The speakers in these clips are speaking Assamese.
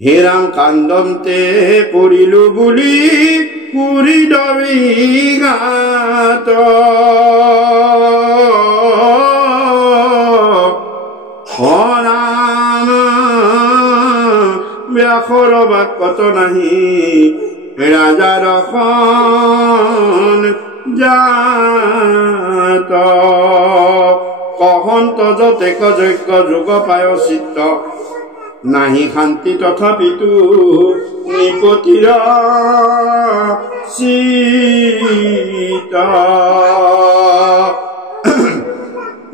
হে ৰাম কান্দন্তে পৰিলো বুলি হৃদয় গাত ৰাম ব্যাসৰ বাক্যত নাহি ৰাজাৰ জাত কহন্ত যতেক যজ্ঞ যোগ পায় চিত্ত নাহি শান্তি তথাপিতো নিপতিৰ চিত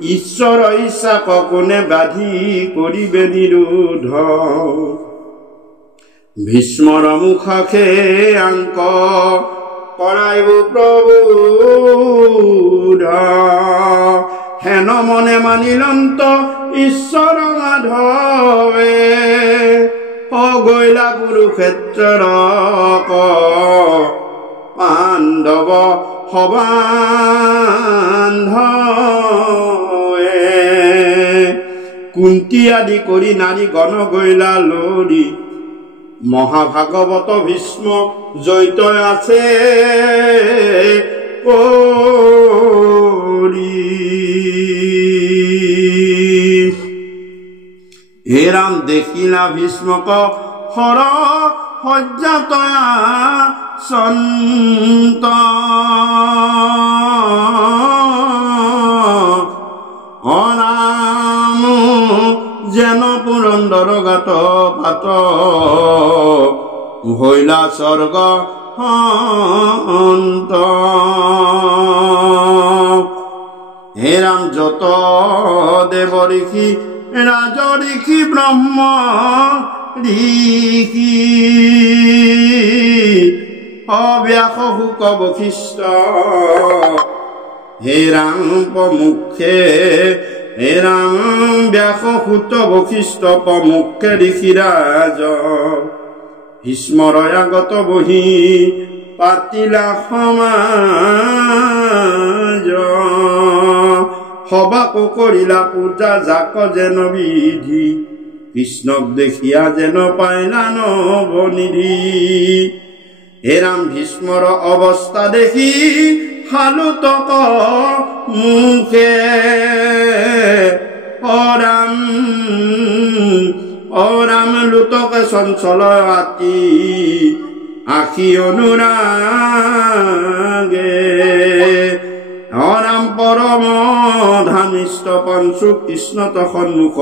ঈশ্বৰ ইচ্ছাক কোনে বাধি কৰিবে নিৰোধ ভীষ্মৰ মুখে আংক কৰাইব প্ৰভু হেন মনে মানিলন্ত ঈশ্বৰ মাধৱে অগৈলা কুৰুক্ষেত্ৰৰ পাণ্ডৱ সবান্ধৱে কুন্তি আদি কৰি নাৰী গণ গৈলা লৰি মহাভাগৱত ভীষ্ম জৈত আছে হে ৰাম দেখিলা ভীষ্মক হৰ সজ্জাতয়া সন্ত ৰাম যেন পুৰন্দৰ গাত পাত ভৈলা স্বৰ্গ অন্ত হে ৰাম যত দেৱ ঋষি ৰাজ ঋষি ব্ৰহ্ম ঋষি অব্যাস শুক বশিষ্ঠ হে ৰাম প্ৰমুখে হে ৰাম ব্যাস সুত বশিষ্ঠ প্ৰমুখে ঋষিৰাজ ভীষ্মৰ আগত বহি পাতিলা সমাজ সবাক কৰিলা পূজা যাক যেন বিধি কৃষ্ণক দেখিয়া যেন পাইলা নৱনিধি হে ৰাম ভীষ্মৰ অৱস্থা দেখি হালুতক মুখে অৰাম লুতকে চঞ্চল আতি আখি অনুৰাগে অৰাম পৰম ধামিষ্ট পঞ্চু কৃষ্ণত সন্মুখ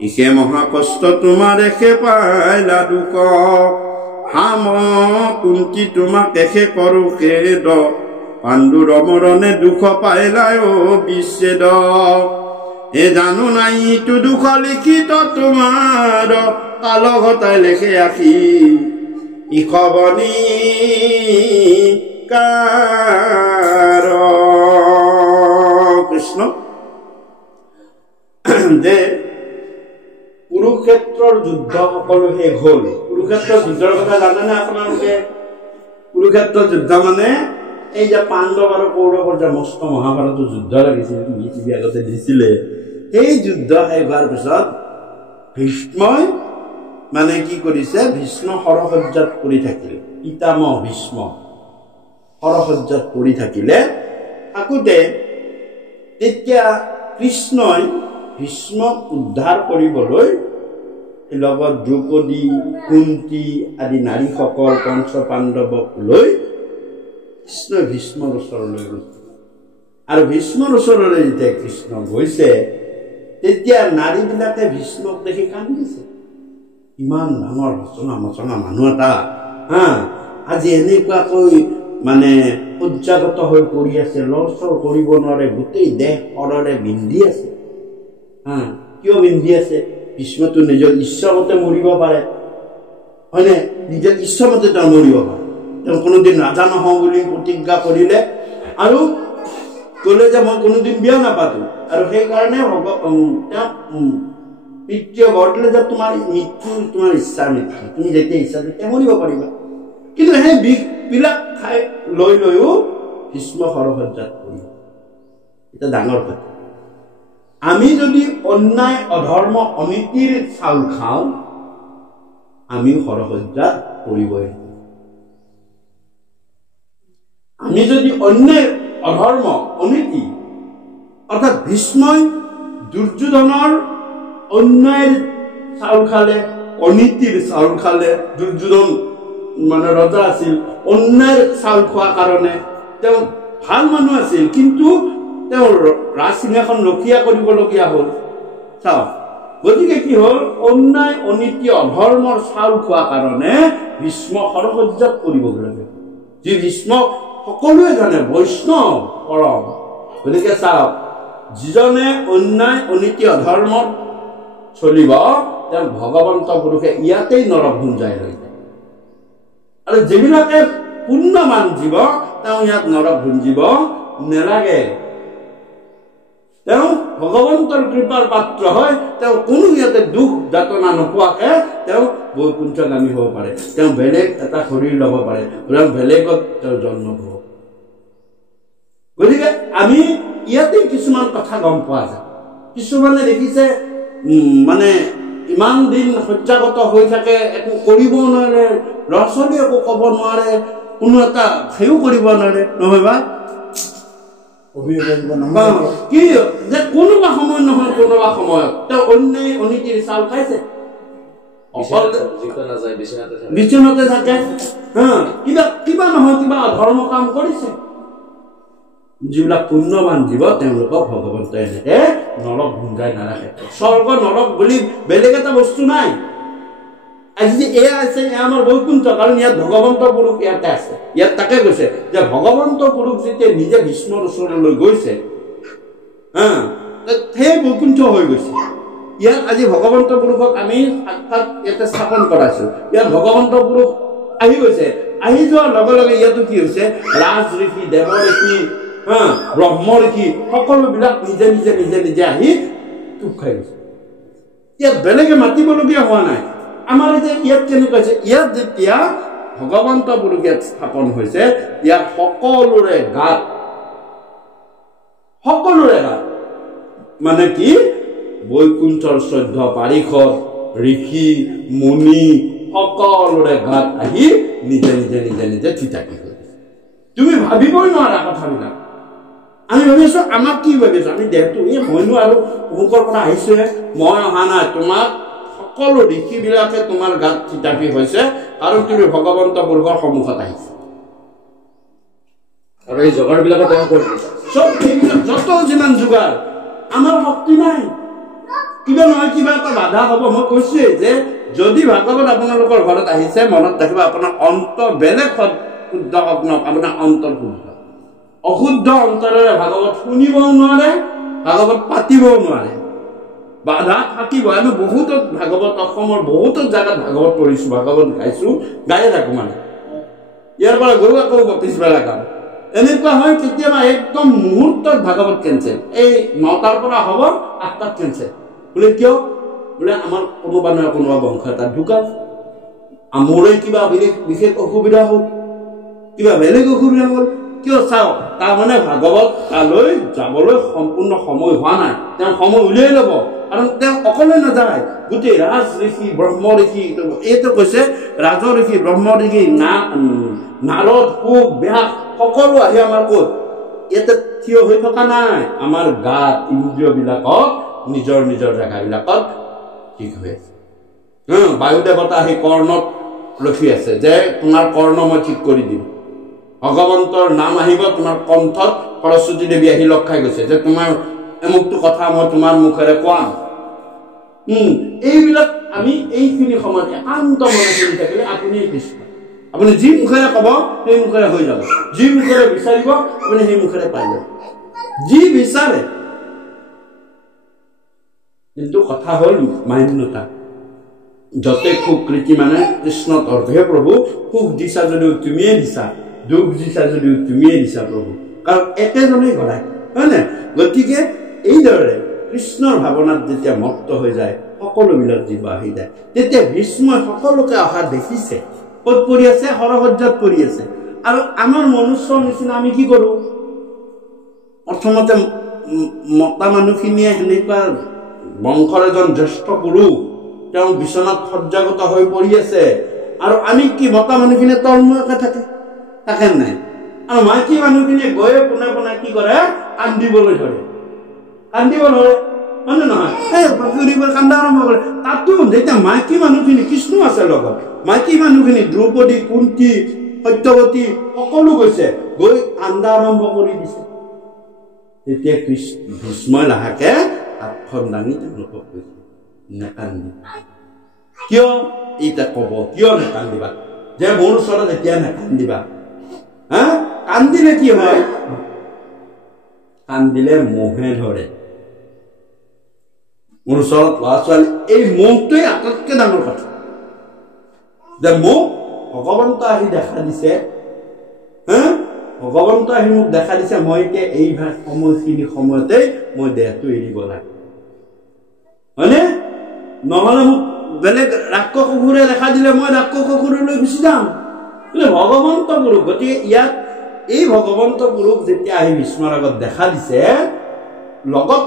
ইহে মহাকষ্ট তোমাৰ একে পাইলা দুখ হাম কুন্তি তোমাক একে কৰো খেদ পাণ্ডুৰ মৰণে দুখ পাইলাই বিচ্ছেদ এ জানো নাই ইটো দুখ লিখিত তোমাৰ কাল ঘটাই লেখে আখি ইখবনি কাৰ কৃষ্ণ যে কুৰুক্ষেত্ৰৰ যুদ্ধ সকলো শেষ হ'ল কুৰুক্ষেত্ৰৰ যুদ্ধৰ কথা জানেনে আপোনালোকে কুৰুক্ষেত্ৰৰ যুদ্ধ মানে এই যে পাণ্ডৱ আৰু কৌৰৱৰ যে মস্ত মহাভাৰতৰ যুদ্ধ লাগিছিল টিভি আগতে দিছিলে এই যুদ্ধ শেষ হোৱাৰ পিছত ভীষ্মই মানে কি কৰিছে ভীষ্ম সৰসজ্জাত পৰি থাকিলে পিতামহ ভীষ্ম সৰসজ্জাত পৰি থাকিলে থাকোঁতে তেতিয়া কৃষ্ণই ভীষ্মক উদ্ধাৰ কৰিবলৈ লগত দ্ৰৌপদী কুন্তি আদি নাৰীসকল পঞ্চ পাণ্ডৱক লৈ কৃষ্ণ ভীষ্মৰ ওচৰলৈ গৈছে আৰু ভীষ্মৰ ওচৰলৈ যেতিয়া কৃষ্ণ গৈছে তেতিয়া নাৰীবিলাকে ভীষ্মক দেখি কান্দিছে ইমান ডাঙৰ ৰচনা মচনা মানুহ এটা আজি এনেকুৱাকৈ মানে সজ্জাগত হৈ পৰি আছে লৰচৰ কৰিব নোৱাৰে গোটেই দেহ শৰৰে বিন্ধি আছে কিয় বিন্ধি আছে ভীষ্মটো নিজৰ ইচ্ছামতে মৰিব পাৰে হয়নে নিজৰ ইচ্ছামতে তেওঁ মৰিব পাৰে তেওঁ কোনোদিন ৰাজা নহওঁ বুলি প্ৰতিজ্ঞা কৰিলে আৰু ক'লে যে মই কোনোদিন বিয়া নাপাতো আৰু সেইকাৰণে তেওঁ পিতৃয়ে বৰ দিলে যে তোমাৰ মৃত্যু তোমাৰ ইচ্ছা মৃত্যু তুমি যেতিয়া ইচ্ছা তেতিয়া মৰিব পাৰিবা কিন্তু সেই বিষবিলাক খাই লৈও ভীষ্ম সৰসজ্জাত পৰিব এটা ডাঙৰ কথা আমি যদি অন্যায় অধৰ্ম অনীতিৰ চাউল খাওঁ আমি সৰসজ্জা কৰিবই। আমি যদি অন্যায় অধৰ্ম অনীতি অৰ্থাৎ ভীষ্মই দুৰ্যোধনৰ অন্যায়ৰ চাউল খালে, অনীতিৰ চাউল খালে। দুৰ্যোধন মানে ৰজা আছিল, অন্যায়ৰ চাউল খোৱাৰ কাৰণে তেওঁ ভাল মানুহ আছিল, কিন্তু তেওঁ ৰাজসিংহাসন ৰক্ষা কৰিবলগীয়া হ'ল। চাওক, গতিকে কি হ'ল, অন্যায় অনীতি অধৰ্মৰ চাউল খোৱাৰ কাৰণে ভীষ্ম সৰসজ্জাত পৰিব লাগে। যি ভীষ্ম সকলোৱে জানে বৈষ্ণৱ পৰম। গতিকে চাওক, যিজনে অন্যায় অনীতি অধৰ্মত চলিব তেওঁ ভগৱন্ত পুৰুষে ইয়াতেই নৰভুঞ্জাই লৈ যায়, আৰু যিবিলাকে পুণ্যৱান জীৱ তেওঁ ইয়াত নৰভুঞ্জিব নেলাগে। তেওঁ ভগৱন্তৰ কৃপাৰ পাত্ৰ হয়, তেওঁ কোনো ইয়াতে দুখ যাতনা নোপোৱাকে তেওঁ বৈকুণ্ঠগামী হ'ব পাৰে। তেওঁ বেলেগ এটা শৰীৰ ল'ব পাৰে, তেওঁ বেলেগত তেওঁ জন্ম হ'ব। গতিকে আমি ইয়াতে কিছুমান কথা গম পোৱা যায়। কিছুমানে দেখিছে মানে ইমান দিন সজ্জাগত হৈ থাকে, একো কৰিব নোৱাৰে, ল'ৰা ছোৱালী একো ক'ব নোৱাৰে, কোনো এটা সেও কৰিব নোৱাৰে, নহয় বা কি যে কোনোবা সময় নহয় কোনোবা সময়ত তেওঁ অন্যায় অনীতিৰ চাউল খাইছে, বিচনাতে থাকে, কিবা কিবা নহয় কিবা ধৰ্ম কাম কৰিছে। যিবিলাক পুণ্যৱান জীৱ তেওঁলোকক ভগৱন্তই এনেকে নৰক ভুঞ্জাই নাৰাখে। স্বৰ্গ নৰক বুলি বেলেগ এটা বস্তু নাই। আজি এয়া আছে, এয়া আমাৰ বৈকুণ্ঠ, কাৰণ ইয়াত ভগৱন্ত পুৰুষ ইয়াতে আছে। ইয়াত তাকে কৈছে যে ভগৱন্ত পুৰুষ যেতিয়া নিজে ভীষ্মৰ ওচৰলৈ গৈছে, সেই বৈকুণ্ঠ হৈ গৈছে। ইয়াত আজি ভগৱন্ত পুৰুষক আমি সাক্ষাৎ ইয়াতে স্থাপন কৰাইছো। ইয়াত ভগৱন্ত পুৰুষ আহি গৈছে। আহি যোৱাৰ লগে লগে ইয়াতো কি হৈছে, ৰাজ ঋষি, দেৱ ঋষি, ব্ৰহ্ম ঋষি সকলোবিলাক নিজে নিজে নিজে নিজে আহি টুপ খাই গৈছে। ইয়াত বেলেগে মাতিবলগীয়া হোৱা নাই। আমাৰ এতিয়া ইয়াত কেনেকুৱা হৈছে, ইয়াত যেতিয়া ভগৱন্ত পুৰুষ ইয়াত স্থাপন হৈছে, ইয়াত সকলোৰে গাত মানে কি বৈকুণ্ঠৰ 14 পাৰিষদ ঋষি মুনি সকলোৰে গাত আহি নিজে নিজে নিজে নিজে থিতাকি কৰিছে। তুমি ভাবিবই নোৱাৰা কথাবিলাক। আমি ভাবিছো আমাক কি ভাবিছো, আমি দেহটো এই মইনো আৰু অমুকৰ পৰা আহিছোহে, মই অহা নাই। তোমাক সকলো ঋষিবিলাকে তোমাৰ গাত থিতাপি হৈছে, কাৰণ তুমি ভগৱন্ত পুৰুষৰ সন্মুখত আহিছা। আৰু এই যোগাৰ বিলাকত চব এইবিলাক যত যিমান যোগাৰ, আমাৰ শক্তি নাই। কিবা নহয় কিবা এটা বাধা হ'ব। মই কৈছোৱে যে যদি ভাগৱত আপোনালোকৰ ঘৰত আহিছে, মনত ৰাখিব আপোনাৰ অন্তৰ বেলেগ শুদ্ধ হওক নক, আপোনাৰ অন্তৰ শুদ্ধ। অশুদ্ধ অন্তৰেৰে ভাগৱত শুনিবও নোৱাৰে, ভাগৱত পাতিবও নোৱাৰে, বাধা থাকিব। আমি বহুত ভাগৱত, অসমৰ বহুত জাগাত ভাগৱত পঢ়িছো, ভাগৱত গাইছো, গায়ে থাকো। মানে ইয়াৰ পৰা গৰু আকৌ পিছবেলা গাম। এনেকুৱা হয় কেতিয়াবা একদম মুহূৰ্তত ভাগৱত কেঞ্চেল, এই 9টাৰ পৰা হ'ব 8টাত কেঞ্চেল। বোলে কিয়? বোলে আমাৰ কোনোবা নহয় কোনোবা বংশ এটা ঢুকাল, আমৰে কিবা বিশেষ অসুবিধা হ'ল, কিবা বেলেগ অসুবিধা হ'ল। কিয়? চাওক, তাৰমানে ভাগৱত তালৈ যাবলৈ সম্পূৰ্ণ সময় হোৱা নাই। তেওঁ সময় উলিয়াই ল'ব, কাৰণ তেওঁ অকলে নাযায়। গোটেই ৰাজ ঋষি ব্ৰহ্ম ঋষি, এইটো কৈছে ৰাজ ঋষি ব্ৰহ্ম ঋষি নাৰদ কুক ব্যাস সকলো আহি আমাৰ ক'ত ইয়াতে থিয় হৈ থকা নাই, আমাৰ গাত ইন্দ্ৰিয়বিলাকক নিজৰ নিজৰ জেগাবিলাকত ঠিক হৈ আছে। বায়ু দেৱতা আহি কৰ্ণত ৰখি আছে যে তোমাৰ কৰ্ণ মই ঠিক কৰি দিম। ভগৱন্তৰ নাম আহিব তোমাৰ কণ্ঠত, সৰস্বতী দেৱী আহি লগ খাই গৈছে যে তোমাৰ এমুকটো কথা মই তোমাৰ মুখেৰে কোৱাম। এইবিলাক আমি এইখিনি সময়ত একান্ত মনে কৰি থাকিলে আপুনি কৃষ্ণ, আপুনি যি মুখেৰে ক'ব সেই মুখেৰে হৈ যাব, যি মুখেৰে বিচাৰিব আপুনি সেই মুখেৰে পাই যাব, যি বিচাৰে। কিন্তু কথা হ'ল মান্যতা। যতে সুখ কৃতি মানে কৃষ্ণ তৰ্ক, হে প্ৰভু সুখ দিছা যদিও তুমিয়ে দিছা, দুখ দিছা যদিও তুমিয়ে দিছা প্ৰভু, কাৰণ একেজনেই গঢ়ায়, হয় নে? গতিকে এইদৰে কৃষ্ণৰ ভাৱনাত যেতিয়া মত্ত হৈ যায়, সকলোবিলাক জীৱ আহি যায়। তেতিয়া ভীষ্মই সকলোকে অহা দেখিছে। ক'ত পৰি আছে? সৰসজ্জাত পৰি আছে। আৰু আমাৰ মনুষ্যৰ নিচিনা আমি কি কৰো? প্ৰথমতে মতা মানুহখিনিয়ে সেনেকুৱা বংশৰ এজন জ্যেষ্ঠ পুৰুষ তেওঁ বিছনাত সজ্জাগত হৈ পৰি আছে আৰু আমি কি মতা মানুহখিনিয়ে তলমূৰকে থাকে নাই আৰু মাইকী মানুহখিনিয়ে গৈ পোনে পোনে কি কৰে কান্দিবলৈ ধৰে মানে নহয় কান্দা আৰম্ভ কৰে তাতো যেতিয়া মাইকী মানুহখিনি কৃষ্ণ আছে লগত মাইকী মানুহখিনি দ্ৰৌপদী কুন্তী সত্যৱতী সকলো গৈছে গৈ কান্দা আৰম্ভ কৰি দিছে তেতিয়া ভীষ্মই লাহেকে হাতখন দাঙি তেওঁলোকক কৈছে নেকান্দিবা কিয় এইটা কব কিয় নেকান্দিবা যে মোৰ ওচৰত এতিয়া নেকান্দিবা কান্দিলে কি হয় কান্দিলে মোহে ধৰে মোৰ ওচৰত ল'ৰা ছোৱালী এই মোহটোৱে আটাইতকৈ ডাঙৰ কথা যে মোক ভগৱন্ত আহি দেখা দিছে ভগৱন্ত আহি মোক দেখা দিছে মই এতিয়া এই সময়তে মই দেহটো এৰিব লাগে হয়নে নহ'লে মোক বেলেগ ৰাক্ষস অসুৰে দেখা দিলে মই ৰাক্ষস অসুৰলৈ গুচি যাম ভগৱন্ত পুৰুষ গতিকে ইয়াত এই ভগৱন্ত পুৰুষ যেতিয়া আহি ভীষ্মৰ আগত দেখা দিছে লগত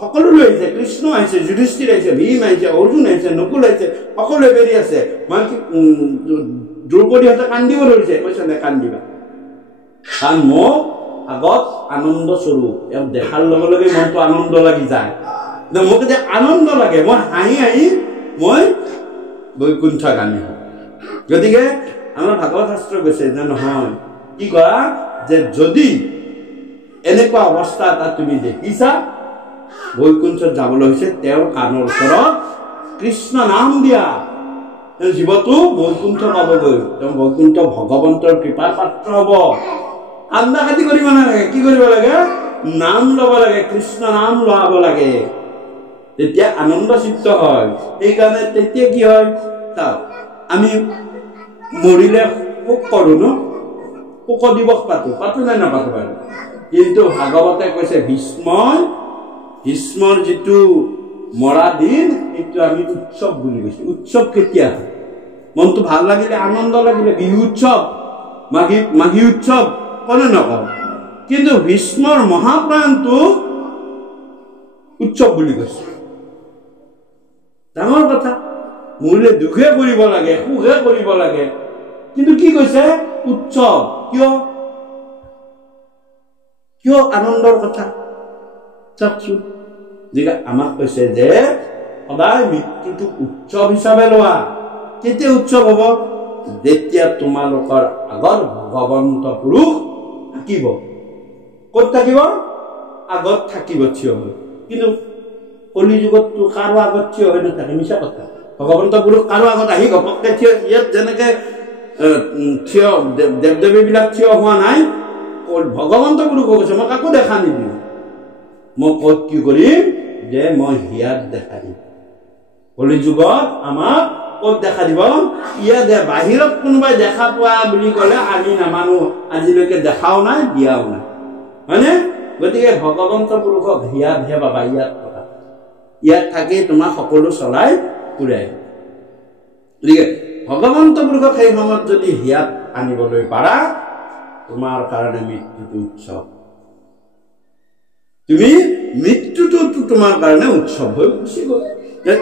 সকলো লৈ আহিছে কৃষ্ণ আহিছে যুধিষ্ঠিৰ আহিছে ভীম আহিছে অৰ্জুন আহিছে নকুল আহিছে সকলোৱে বেৰি আছে মই দ্ৰৌপদীহঁতে কান্দিব ধৰিছে কৈছে নেকান্দিবা কাৰণ মোক আগত আনন্দ স্বৰূপ এওঁ দেখাৰ লগে লগে মনটো আনন্দ লাগি যায় মোক এতিয়া আনন্দ লাগে মই হাঁহি হাঁহি মই বৈকুণ্ঠগামী হওঁ গতিকে আমাৰ ভাগৱত শাস্ত্ৰ কৈছে যে নহয় কি কৰা যে যদি এনেকুৱা অৱস্থা এটা তুমি দেখিছা বৈকুণ্ঠত যাবলৈ হৈছে তেওঁৰ কাণৰ ওচৰত কৃষ্ণ নাম দিয়া জীৱটো বৈকুণ্ঠ পাবগৈ তেওঁ বৈকুণ্ঠ ভগৱন্তৰ কৃপাৰ পাত্ৰ হ'ব কান্দা কাটি কৰিব নালাগে কি কৰিব লাগে নাম ল'ব লাগে কৃষ্ণ নাম লোৱাব লাগে তেতিয়া আনন্দ চিত্ত হয় সেইকাৰণে তেতিয়া কি হয় আমি মৰিলে শোক কৰোঁ ন শোক দিৱস পাতো নাই নাপাতো বাৰু কিন্তু ভাগৱতে কৈছে ভীষ্মৰ যিটো মৰা দিন সেইটো আমি উৎসৱ বুলি কৈছো উৎসৱ কেতিয়া হয় মনটো ভাল লাগিলে আনন্দ লাগিলে বিহু উৎসৱ মাঘী উৎসৱ কনে নকওঁ কিন্তু ভীষ্মৰ মহাপ্ৰাণটো উৎসৱ বুলি কৈছে ডাঙৰ কথা মৰিলে দুখে কৰিব লাগে সুখে কৰিব লাগে কিন্তু কি কৈছে উৎসৱ কিয় আনন্দৰ কথা চাওকচোন যেটা আমাক কৈছে যে সদায় মৃত্যুটো উৎসৱ হিচাপে লোৱা কেতিয়া উৎসৱ হ'ব যেতিয়া তোমালোকৰ আগৰ ভগৱন্ত পুৰুষ থাকিব ক'ত থাকিব আগত থাকিব থিয় হৈ কিন্তু কলি যুগতটো কাৰো আগত থিয় হৈ নাথাকে মিছা কথা ভগৱন্ত পুৰুষ কাৰো আগত আহি ঘপককে থিয় ইয়াত যেনেকে থিয় দেৱ দেৱীবিলাক থিয় হোৱা নাই ভগৱন্ত পুৰুষ কৈছে মই কাকো দেখা নিদিওঁ মই ক'ত কি কৰিম যে মই হিয়াত দেখা দিম কলি যুগত আমাক ক'ত দেখা দিব ইয়াতে বাহিৰত কোনোবাই দেখা পোৱা বুলি ক'লে আমি নামানো আজিলৈকে দেখাও নাই দিয়াও নাই হয়নে গতিকে ভগৱন্ত পুৰুষক হিয়াতহে পাবা ইয়াত থাকি তোমাক সকলো চলাই ফুৰাই গতিকে ভগৱন্ত পুৰুষক সেই সময়ত যদি হিয়াত আনিবলৈ পাৰা তোমাৰ কাৰণে মৃত্যুটো উৎসৱ তুমি মৃত্যুটো তোমাৰ কাৰণে উৎসৱ হৈ গুচি গ'ল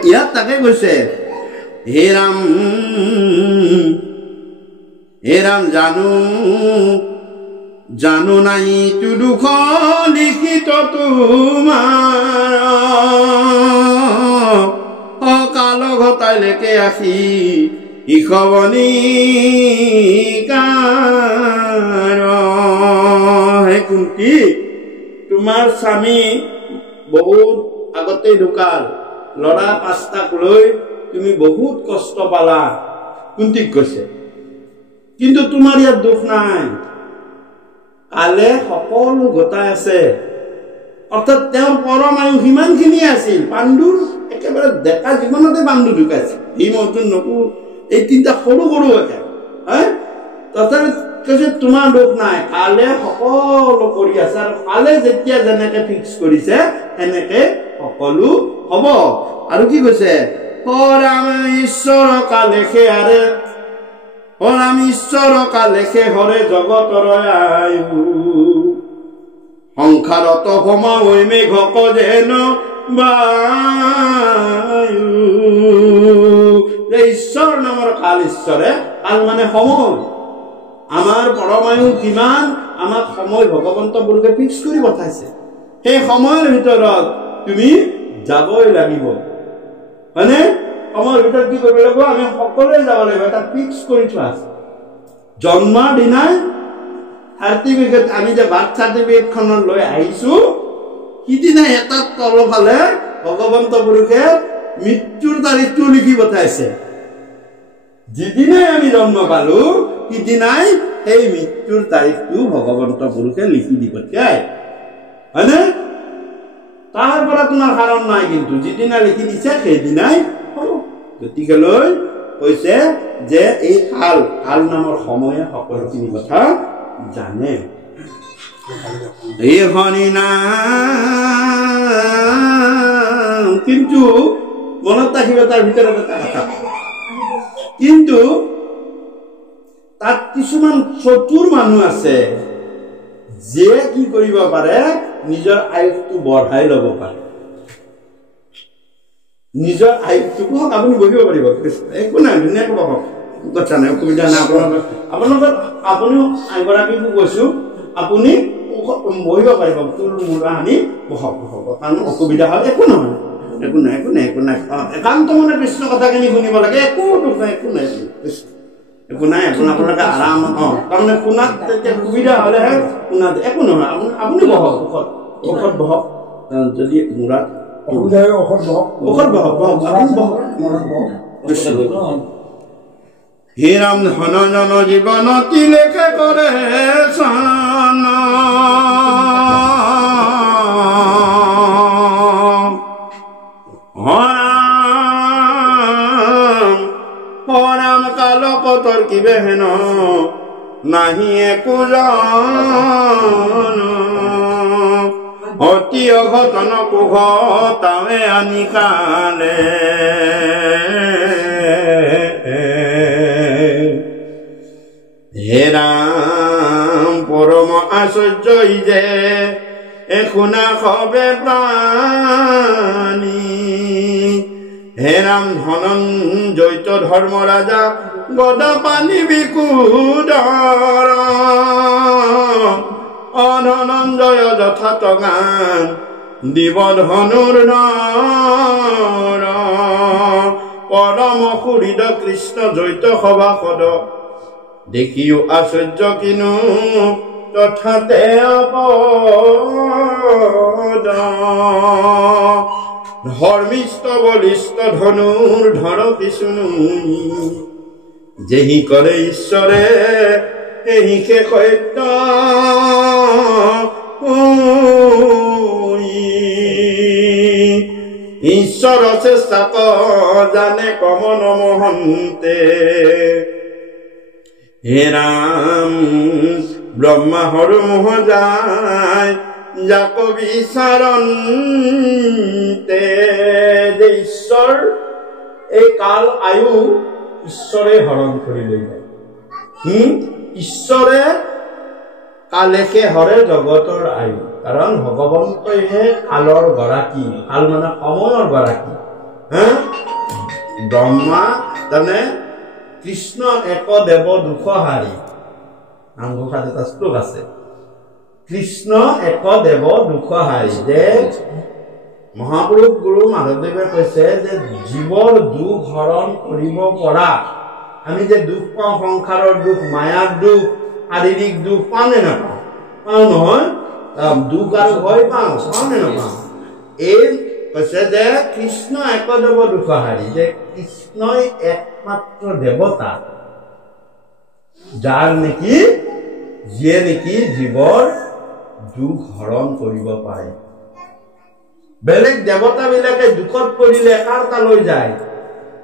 ইয়াত তাকে কৈছে হে ৰাম জানো নাই তো দুখ লিখিত তোমাৰ অকাল ঘটাইলেকে আছি ইখবনি হে কুন্তি তোমাৰ স্বামী বহুত আগতে ঢুকাল ল'ৰা 5টাক লৈ তুমি বহুত কষ্ট পালা কুন্তিক কৈছে কিন্তু তোমাৰ ইয়াত দুখ নাই কালে সকলো ঘটাই আছে অৰ্থাৎ তেওঁৰ পৰম আয়ু সিমানখিনি আছিল পাণ্ডুৰ একেবাৰে ডেকা জীৱনতে পাণ্ডু ঢুকাইছে ভীম অৰ্জুন নকুল এই 3টা সৰু একে তথাপি কৈছে তোমাৰ দুখ নাই কালে সকলো কৰি আছে আৰু কালে যেতিয়া যেনেকে ফিক্স কৰিছে সেনেকে সকলো হ'ব আৰু কি কৈছে ৰাম ঈশ্বৰ কালেখে হৰে জগতৰ আয়ু সংসাৰত ভমা হৈ মেঘক যেন বায়ু কাল ঈশ্বৰে কাল মানে সময় আমাৰ পৰমায়ু কিমান আমাক সময় ভগৱন্ত পুৰুষে ফিক্স কৰি পঠাইছে সেই সময়ৰ ভিতৰত তুমি যাবই লাগিব মানে সময়ৰ ভিতৰত কি কৰিব লাগিব আমি সকলোৱে যাব লাগিব এটা ফিক্স কৰি থোৱা আছে জন্মৰ দিনাই সাৰ্টিফিকেট আমি যে বাৰ্থ সাৰ্টিফিকেটখন লৈ আহিছো সিদিনা এটা তলফালে ভগৱন্ত পুৰুষে মৃত্যুৰ তাৰিখটো লিখি পঠাইছে যিদিনাই আমি জন্ম পালো সিদিনাই সেই মৃত্যুৰ তাৰিখটো ভগৱন্ত পুৰুষে লিখি দি পঠিয়ায় হয়নে তাৰ পৰা তোমাৰ কাৰণ নাই কিন্তু যিদিনা লিখি দিছে সেইদিনাই হ'ব গতিকেলৈ কৈছে যে এই কাল নামৰ সময়ে সকলোখিনি কথা জানে এই হৰি নাম কিন্তু মনত ৰাখিব তাৰ ভিতৰত এটা কথা কিন্তু তাত কিছুমান চতুৰ মানুহ আছে যে কি কৰিব পাৰে নিজৰ আয়ুসটো বঢ়াই ল'ব পাৰে নিজৰ আয়ুসটো আপুনি বহিব পাৰিব একো নাই ধুনীয়াকৈ বহক কথা নাই অসুবিধা নাই আপোনালোকৰ আপুনিও এগৰাকীকো কৈছো আপুনি বহিব পাৰিব তোৰ মূৰা আনি বহক কাৰণ অসুবিধা হ'ল একো নহয় একো নাই একান্ত মনে কৃষ্ণ কথাখিনি শুনিব লাগে একো দুখ নাই একো নাই একো নাই আপোনালোকে আৰাম তাৰমানে শুনাত তেতিয়া সুবিধা হ'লেহে শুনাত একো নহয় আপুনি বহক ঔষধ বহক যদি মূৰাত ঔষধ বহক হে ৰাম ধন জন জীৱন তিলেকে কৰে চান হৰাম কাল পতৰ কিবে হেন নাহি একো জন অতি অঘটন কুঘ তাৱে আনি কালে হে ৰাম পৰম আশ্চৰ্য যে এশুনা খবে প্ৰাণী হে ৰাম ধনঞ্জয় ধৰ্ম ৰাজা গদা পানী বিকুদৰ অধনঞ্জয় যথাত গান দিব ধনুৰ নৰ পৰম সুহৃদ কৃষ্ণ জৈত সভাসদ দেখিও আশ্চৰ্য কিনো তথাতে অপদ ধৰ্মিষ্ঠ বলিষ্ঠ ধনুৰ ধৰ কিছুনো যেহি কৰে ঈশ্বৰে এহি সত্য ঈশ্বৰ চেষ্টা জানে কমন মহন্তে হে ৰাম ব্ৰহ্মা হৰ মোহ যায় যাক বিচাৰন্তে যে ঈশ্বৰ এই কাল আয়ু ঈশ্বৰে হৰণ কৰি লৈ যায় ঈশ্বৰে কালেকে হৰে জগতৰ আয়ু কাৰণ ভগৱন্তইহে কালৰ গৰাকী কাল মানে সময়ৰ গৰাকী ব্ৰহ্মা তাৰমানে কৃষ্ণ এক দেৱ দুখহাৰী নামঘোষাত এটা শ্লোক আছে কৃষ্ণ এক দেৱ দুখহাৰী যে মহাপুৰুষ গুৰু মাধৱদেৱে কৈছে যে জীৱৰ দুখ হৰণ কৰিব পৰা আমি যে দুখ পাওঁ সংসাৰৰ দুখ মায়াৰ দুখ শাৰীৰিক দুখ পাওঁ নে নাপাওঁ পাওঁ নহয় দুখ আৰু ভয় পাওঁ নে নাপাওঁ এই কৈছে যে কৃষ্ণ একদেৱ দুখহাৰী যে কৃষ্ণই একমাত্ৰ দেৱতা যাৰ নেকি যিয়ে নেকি জীৱৰ দুখ হৰণ কৰিব পাৰে বেলেগ দেৱতা বিলাকে দুখত পৰিলে কাৰ তালৈ যায়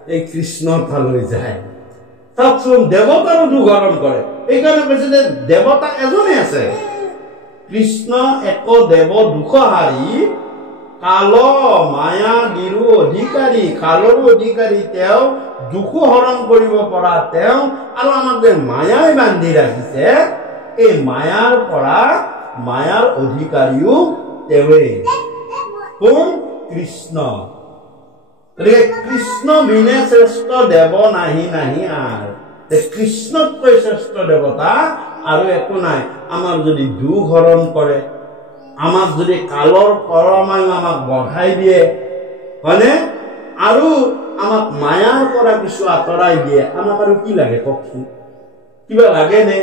এই কৃষ্ণৰ তালৈ যায় চাওকচোন দেৱতাৰো দুখ হৰণ কৰে এইকাৰণে কৈছে যে দেৱতা এজনে আছে কৃষ্ণ এক দেৱ দুখহাৰী কাল মায়া গিৰু অধিকাৰী কালৰো অধিকাৰী তেওঁ দুখো হৰণ কৰিব পৰা তেওঁ আৰু আমাক যে মায়াই বান্ধি ৰাখিছে এই মায়াৰ পৰা মায়াৰ অধিকাৰীও তেওঁৱে কোন কৃষ্ণ গতিকে কৃষ্ণ বিনে শ্ৰেষ্ঠ দেৱ নাহি নাহি আৰ কৃষ্ণতকৈ শ্ৰেষ্ঠ দেৱতা আৰু একো নাই আমাক যদি দুখ হৰণ কৰে আমাক যদি কালৰ পৰমায়ু আমাক বঢ়াই দিয়ে হয়নে আৰু আমাক মায়াৰ পৰা কিছু আঁতৰাই দিয়ে আমাক আৰু কি লাগে কওকচোন কিবা লাগে নে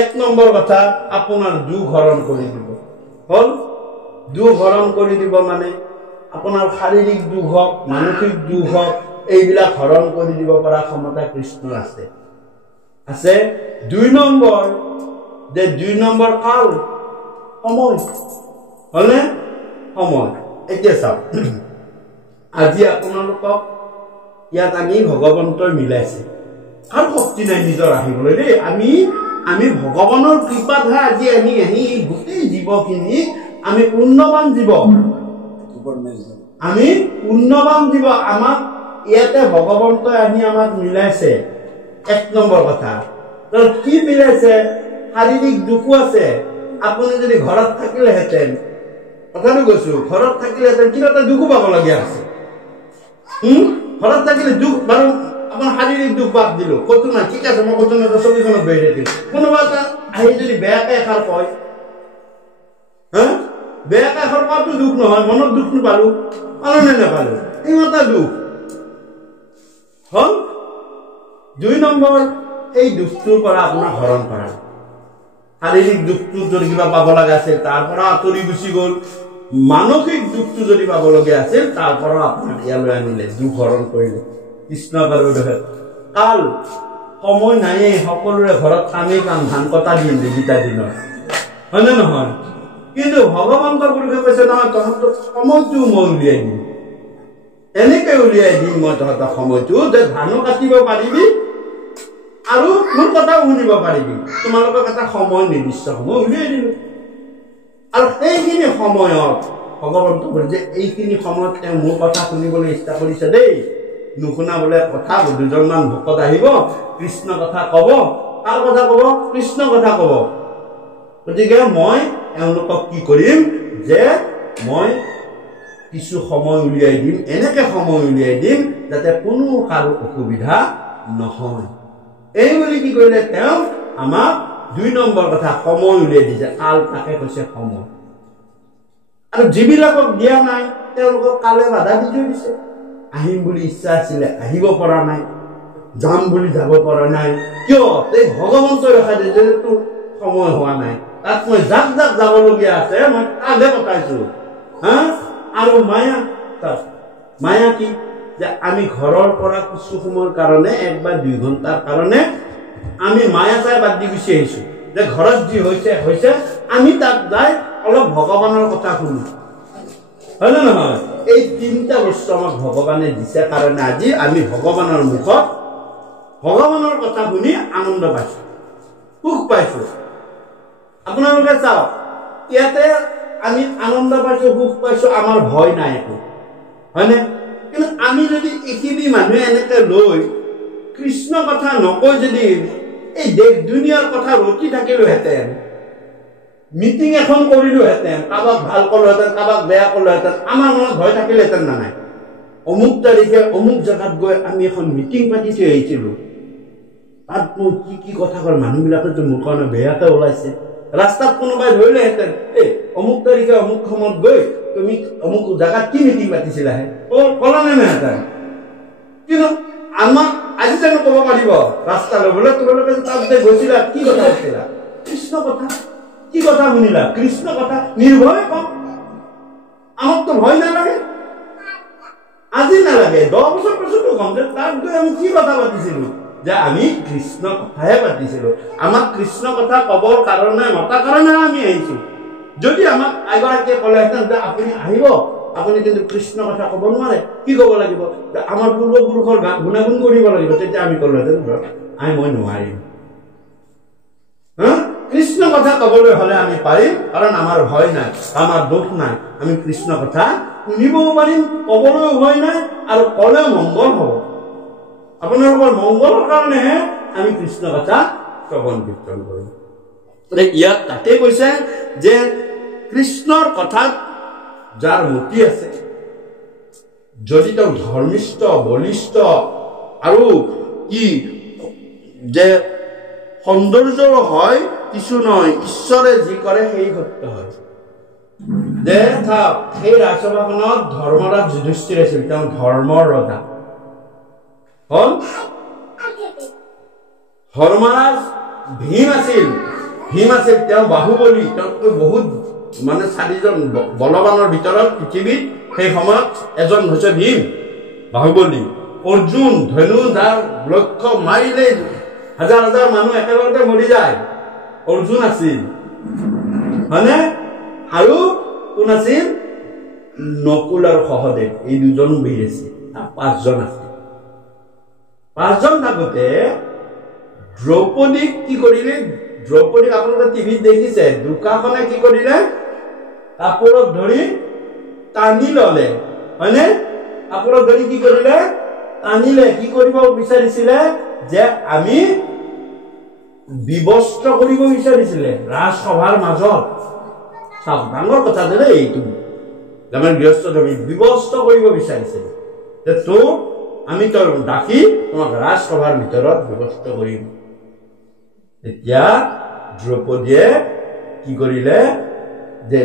এক নম্বৰ কথা আপোনাৰ দুখ হৰণ কৰি দিব হল দুখ হৰণ কৰি দিব মানে আপোনাৰ শাৰীৰিক দুখ হওক মানসিক দুখ হওক এইবিলাক হৰণ কৰি দিব পৰা ক্ষমতা কৃষ্ণৰ আছে আছে দুই নম্বৰ কাল সময় হলনে সময় এতিয়া চাওক আজি আপোনালোকক ইয়াত আমি ভগৱন্তৰ মিলাইছে আৰু শক্তি নাই নিজৰ আহিবলৈ দেই আমি ভগৱানৰ কৃপাতহে আজি আমি গোটেই জীৱখিনি আমি পুণ্যৱান জীৱ আমাক ইয়াতে ভগৱন্তই আনি আমাক মিলাইছে এক নম্বৰ কথা কি মিলাইছে শাৰীৰিক দুখো আছে আপুনি যদি ঘৰত থাকিলেহেঁতেন কথাটো কৈছো ঘৰত থাকিলেহেঁতেন কিবা এটা দুখো পাবলগীয়া আছে ঘৰত থাকিলে দুখ বাৰু আপোনাৰ শাৰীৰিক দুখ বাদ দিলো ক'তো নাই ঠিক আছে মই ক'তো নাই ছবিখনত বহি থাকিম কোনোবা এটা আহি যদি বেয়াকে এষাৰ কয় বেয়াকে এষাৰ কোৱাটো দুখ নহয় মনত দুখ নাপালো পালো নে নাপালো ইমানটা দুখ হল দুই নম্বৰ এই দুখটোৰ পৰা আপোনাক হৰণ কৰা শাৰীৰিক দুখটো যদি কিবা পাব লগা আছিল তাৰ পৰা আঁতৰি গুচি গ'ল মানসিক দুখটো যদি পাবলগীয়া আছিল তাৰ পৰা আপোনাক ইয়ালৈ আনিলে দুখ হৰণ কৰিলে কৃষ্ণ কাল সময় নাইয়ে সকলোৰে ঘৰত কামেই কাম ধান কটা দিন দুটা দিনৰ হয়নে নহয় কিন্তু ভগৱন্তৰ পুৰুষে কৈছে নহয় তহঁতৰ সময়টো মই উলিয়াই দিম এনেকে উলিয়াই দিম মই তহঁতৰ সময়টো যে ধানো কাটিব পাৰিবি আৰু মোৰ কথাও শুনিব পাৰিবি তোমালোকক এটা সময় নিৰ্দিষ্ট সময় উলিয়াই দিলো আৰু সেইখিনি সময়ত ভগৱন্ত বোলে যে এইখিনি সময়ত তেওঁ মোৰ কথা শুনিবলৈ ইচ্ছা কৰিছে দেই নুশুনা বোলে কথা দুজনমান ভকত আহিব কৃষ্ণ কথা কব কাৰ কথা কব কৃষ্ণ কথা কব গতিকে মই এওঁলোকক কি কৰিম যে মই কিছু সময় উলিয়াই দিম এনেকে সময় উলিয়াই দিম যাতে কোনো কাৰো অসুবিধা নহয় এই বুলি কি কৰিলে তেওঁ আমাক দুই নম্বৰ কথা সময় উলিয়াই দিছে কাল তাকে কৈছে সময় আৰু যিবিলাকক দিয়া নাই তেওঁলোকক কালে বাধা দি থৈ দিছে আহিম বুলি ইচ্ছা আছিলে আহিব পৰা নাই যাম বুলি যাব পৰা নাই কিয় এই ভগৱন্তই ৰখাই দিছে তোৰ সময় হোৱা নাই তাত মই যাক যাবলগীয়া আছে মই তাকহে পঠাইছো আৰু মায়া কি যে আমি ঘৰৰ পৰা কিছু সময়ৰ কাৰণে 1 বা 2 ঘণ্টাৰ কাৰণে আমি মায়া চাই বাদ দি গুচি আহিছো যে ঘৰত যি হৈছে আমি তাত যাই অলপ ভগৱানৰ কথা শুনো হয় নে নহয় এই তিনিটা বস্তু আমাক ভগৱানে দিছে কাৰণে আজি আমি ভগৱানৰ মুখত ভগৱানৰ কথা শুনি আনন্দ পাইছো সুখ পাইছো আপোনালোকে চাওক ইয়াতে আমি আনন্দ পাইছো সুখ পাইছো আমাৰ ভয় নাই একো হয়নে কিন্তু আমি যদি এইখিনি মানুহে এনেকে লৈ কৃষ্ণ কথা নকৈ যদি এই দেশ দুনিয়াৰ কথা ৰটি থাকিলোহেঁতেন মিটিং এখন কৰিলোহেঁতেন কাৰোবাক ভাল কলোহেঁতেন কাৰোবাক বেয়া কলোহেঁতেন আমাৰ মনত ভয় থাকিলেহেঁতেন না নাই অমুক তাৰিখে অমুক জেগাত গৈ আমি এখন মিটিং পাতি থৈ আহিছিলো তাত মই কি কথা কয় মানুহবিলাকেতো মোৰ কাৰণে বেয়াকে ওলাইছে ৰাস্তাত কোনোবাই ধৰিলেহেঁতেন এই অমুক তাৰিখে অমুক সময়ত গৈ তুমি অমুক জেগাত কি মিটিং পাতিছিলাহে কলা নে নেহেঁতেন কিন্তু আমাক আজি জানো ক'ব পাৰিব ৰাস্তালৈ বোলে তোমালোকে তাত যে গৈছিলা কি কথা কৈছিলা কৃষ্ণ কথা কি কথা শুনিলা কৃষ্ণ কথা নিৰ্ভয়ে কম আমাকতো ভয় নালাগে আজি নালাগে 10 বছৰ পিছতো কম যে তাত গৈ আমি কি কথা পাতিছিলো যে আমি কৃষ্ণ কথাহে পাতিছিলো আমাক কৃষ্ণ কথা ক'বৰ কাৰণে মতা কাৰণে আমি আহিছো যদি আমাক এগৰাকীয়ে ক'লেহেঁতেন যে আপুনি আহিব আপুনি কিন্তু কৃষ্ণ কথা ক'ব নোৱাৰে কি ক'ব লাগিব যে আমাৰ পূৰ্বপুৰুষৰ গুণাগুণ কৰিব লাগিব তেতিয়া আমি ক'লোহেঁতেন মই নোৱাৰিম কৃষ্ণ কথা ক'বলৈ হ'লে আমি পাৰিম কাৰণ আমাৰ ভয় নাই আমাৰ দুখ নাই আমি কৃষ্ণ কথা শুনিবও পাৰিম ক'বলৈও ভয় নাই আৰু ক'লে মংগল হ'ব আপোনালোকৰ মংগলৰ কাৰণেহে আমি কৃষ্ণ কথা শ্ৰৱণ কীৰ্তন কৰিম ইয়াত তাতে কৈছে যে কৃষ্ণৰ কথাত যাৰ মতি আছে যদি তেওঁ ধৰ্মিষ্ঠ বলিষ্ঠ আৰু কি যে সৌন্দৰ্যৰো হয় কিছু নহয়, ঈশ্বৰে যি কৰে সেই সত্য হয়। যে সেই ৰাজসভাখনত ধৰ্মৰাজ যুধিষ্ঠিৰ আছিল, তেওঁ ধৰ্মৰ ৰজা হ'ল। ধৰ্মৰাজ ভীম আছিল, তেওঁ বাহুবলী, তেওঁতকৈ বহুত মানে 4জন বলৱানৰ ভিতৰত পৃথিৱীত সেই সময়ত এজন হৈছে ভীম বাহুবলী। অৰ্জুন ধনু, যাৰ লক্ষ্য মাৰিলে হাজাৰ হাজাৰ মানুহ একেলগে মৰি যায়, অৰ্জুন আছিল হয়নে? আৰু কোন আছিল? নকুল আৰু সহদেৱ, এই দুজন বীৰ আছিল, 5জন আছিল। 5জন থাকোতে দ্ৰৌপদীক কি কৰিলে? দ্ৰৌপদীক আপোনালোকে টিভিত দেখিছে, দুকাখনে কি কৰিলে? কাপোৰত ধৰি টানি ললে হয়নে? কাপোৰত ধৰি কি কৰিলে? টানিলে। কি কৰিব বিচাৰিছিলে? যে আমি বিবস্ত্ৰ কৰিব বিচাৰিছিলে ৰাজসভাৰ মাজত। চাওক, ডাঙৰ কথা যে এইটো আমাৰ গৃহস্থ ধৰ্মী বিবস্ত্ৰ কৰিব বিচাৰিছিলে যে তোক আমি তোৰ ডাকি তোমাক ৰাজসভাৰ ভিতৰত বিবস্ত্ৰ কৰিম। তেতিয়া দ্ৰৌপদীয়ে কি কৰিলে? যে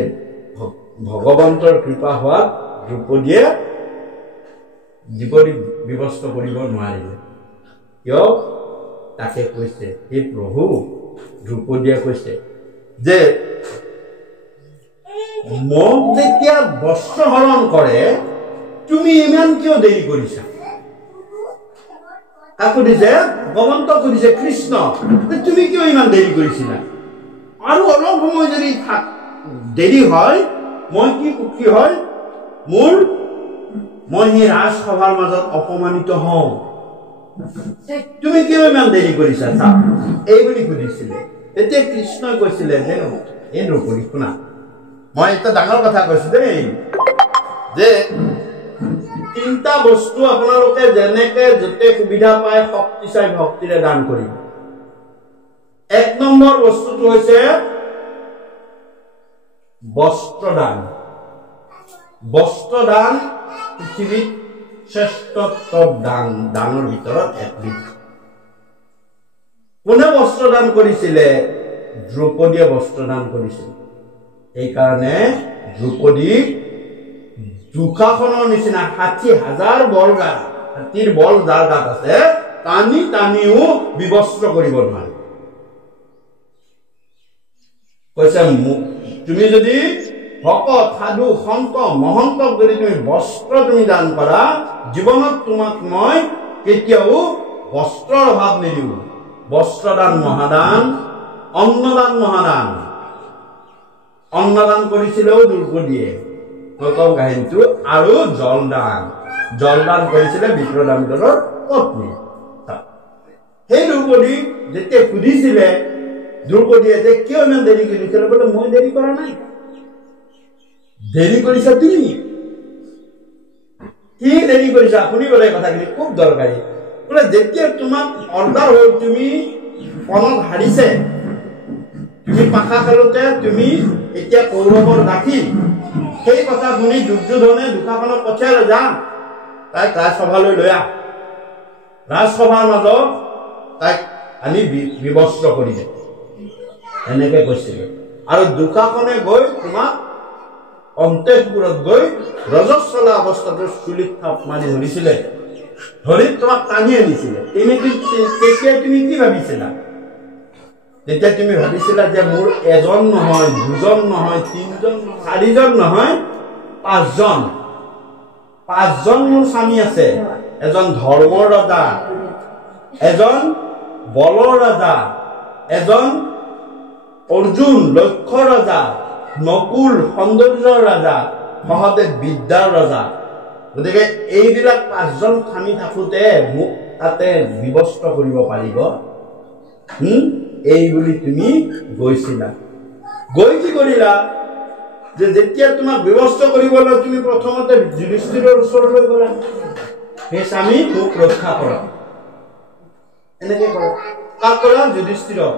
ভগৱন্তৰ কৃপা হোৱাত দ্ৰৌপদীয়ে বিবস্ত্ৰ কৰিব নোৱাৰিলে। কিয়? তাকে কৈছে, হে প্ৰভু, দ্ৰৌপদীয়ে কৈছে যে মোক যেতিয়া বস্ত্ৰ হৰণ কৰে তুমি ইমান কিয় দেৰি কৰিছা? কাক সুধিছে? ভগৱন্তক সুধিছে, কৃষ্ণ, তুমি কিয় ইমান দেৰি কৰিছিলা? আৰু অলপ সময় যদি দেৰি হয় মই কি হয়? মই সেই ৰাজসভাৰ মাজত অপমানিত হওঁ। তুমি কিয় ইমান দেৰি কৰিছা? এই বুলি সুধিছিলে। এতিয়া কৃষ্ণই কৈছিলে যে এই দ্ৰৌপদী শুনা, মই এটা ডাঙৰ কথা কৈছো দেই, যে 3টা বস্তু আপোনালোকে যেনেকে যতে সুবিধা পায় শক্তি চাই ভক্তিৰে দান কৰিব। 1 নম্বৰ বস্তুটো হৈছে বস্ত্ৰদান। বস্ত্ৰদান পৃথিৱীত শ্ৰেষ্ঠত্ব দানৰ ভিতৰত এবিধ। কোনে বস্ত্ৰদান কৰিছিলে? দ্ৰৌপদীয়ে বস্ত্ৰদান কৰিছিল। এইকাৰণে দ্ৰৌপদীক দুখাখনৰ নিচিনা 60,000 বলগাৰ, হাতীৰ বল যাৰ গাত আছে, টানিও বিবস্ত্ৰ কৰিব নোৱাৰে। কৈছে তুমি যদি ভকত, সাধু, সন্ত, মহন্তক যদি তুমি বস্ত্ৰ তুমি দান কৰা, জীৱনত তোমাক মই কেতিয়াও বস্ত্ৰৰ অভাৱ নিদিওঁ। বস্ত্ৰদান মহাদান, অন্নদান মহাদান। অন্নদান কৰিছিলেও দ্ৰৌপদীয়ে, মই কম কাহিনীটো। আৰু জলদান কৰিছিলে বিপ্ৰদামিত্ৰৰ পত্নী। সেই দ্ৰৌপদী যেতিয়া সুধিছিলে দ্ৰৌপদীয়ে যে কিয় ইমান দেৰি কৰিছিলে, বোলে মই দেৰি কৰা নাই, দেৰি কৰিছা তুমি। কি দেৰি কৰিছা? শুনিবলৈ কথাখিনি খুব দৰকাৰী। বোলে যেতিয়া তোমাক অৰ্ডাৰ হ'ল, তুমি পণত হাৰিছে, তুমি পাশা খেলোতে তুমি এতিয়া কৌৰৱৰ দাসী, সেই কথা শুনি দুৰ্যোধনে দুখাখনক পঠিয়ালে, যা তাইক ৰাজসভালৈ লৈ আহ, ৰাজসভাৰ মাজত তাইক আনি বিবস্ত্ৰ কৰি দে, এনেকে কৈছিলে। আৰু দুখাখনে গৈ তোমাক অন্তঃপুৰত গৈ ৰজস্বলা অৱস্থাটো চুলিত থাপ মাৰি ধৰিছিলে, ধৰি তোমাক টানি আনিছিলে। তেতিয়া তুমি কি ভাবিছিলা? তেতিয়া তুমি ভাবিছিলা যে মোৰ 1জন নহয়, 2জন নহয়, 3জন, 4জন নহয়, 5জন। 5জন মোৰ স্বামী আছে। এজন ধৰ্মৰ ৰজা, এজন বলৰ ৰজা, এজন অৰ্জুন লক্ষ্য ৰজা, নকুল সৌন্দৰ্যৰ ৰজা, সহদেৱ বিদ্যাৰ ৰজা। গতিকে এইবিলাক 5জন স্বামী থাকোতে মোক তাতে বিবস্ত্ৰ কৰিব পাৰিব? এই বুলি তুমি গৈছিলা। গৈ কি কৰিলা? যে যেতিয়া তোমাক বিবস্ত্ৰ কৰিবলৈ তুমি প্ৰথমতে যুধিষ্ঠিৰৰ ওচৰলৈ গলা, সেই স্বামী মোক ৰক্ষা কৰা, এনেকে কৰা। কাক কৰা? যুধিষ্ঠিৰক।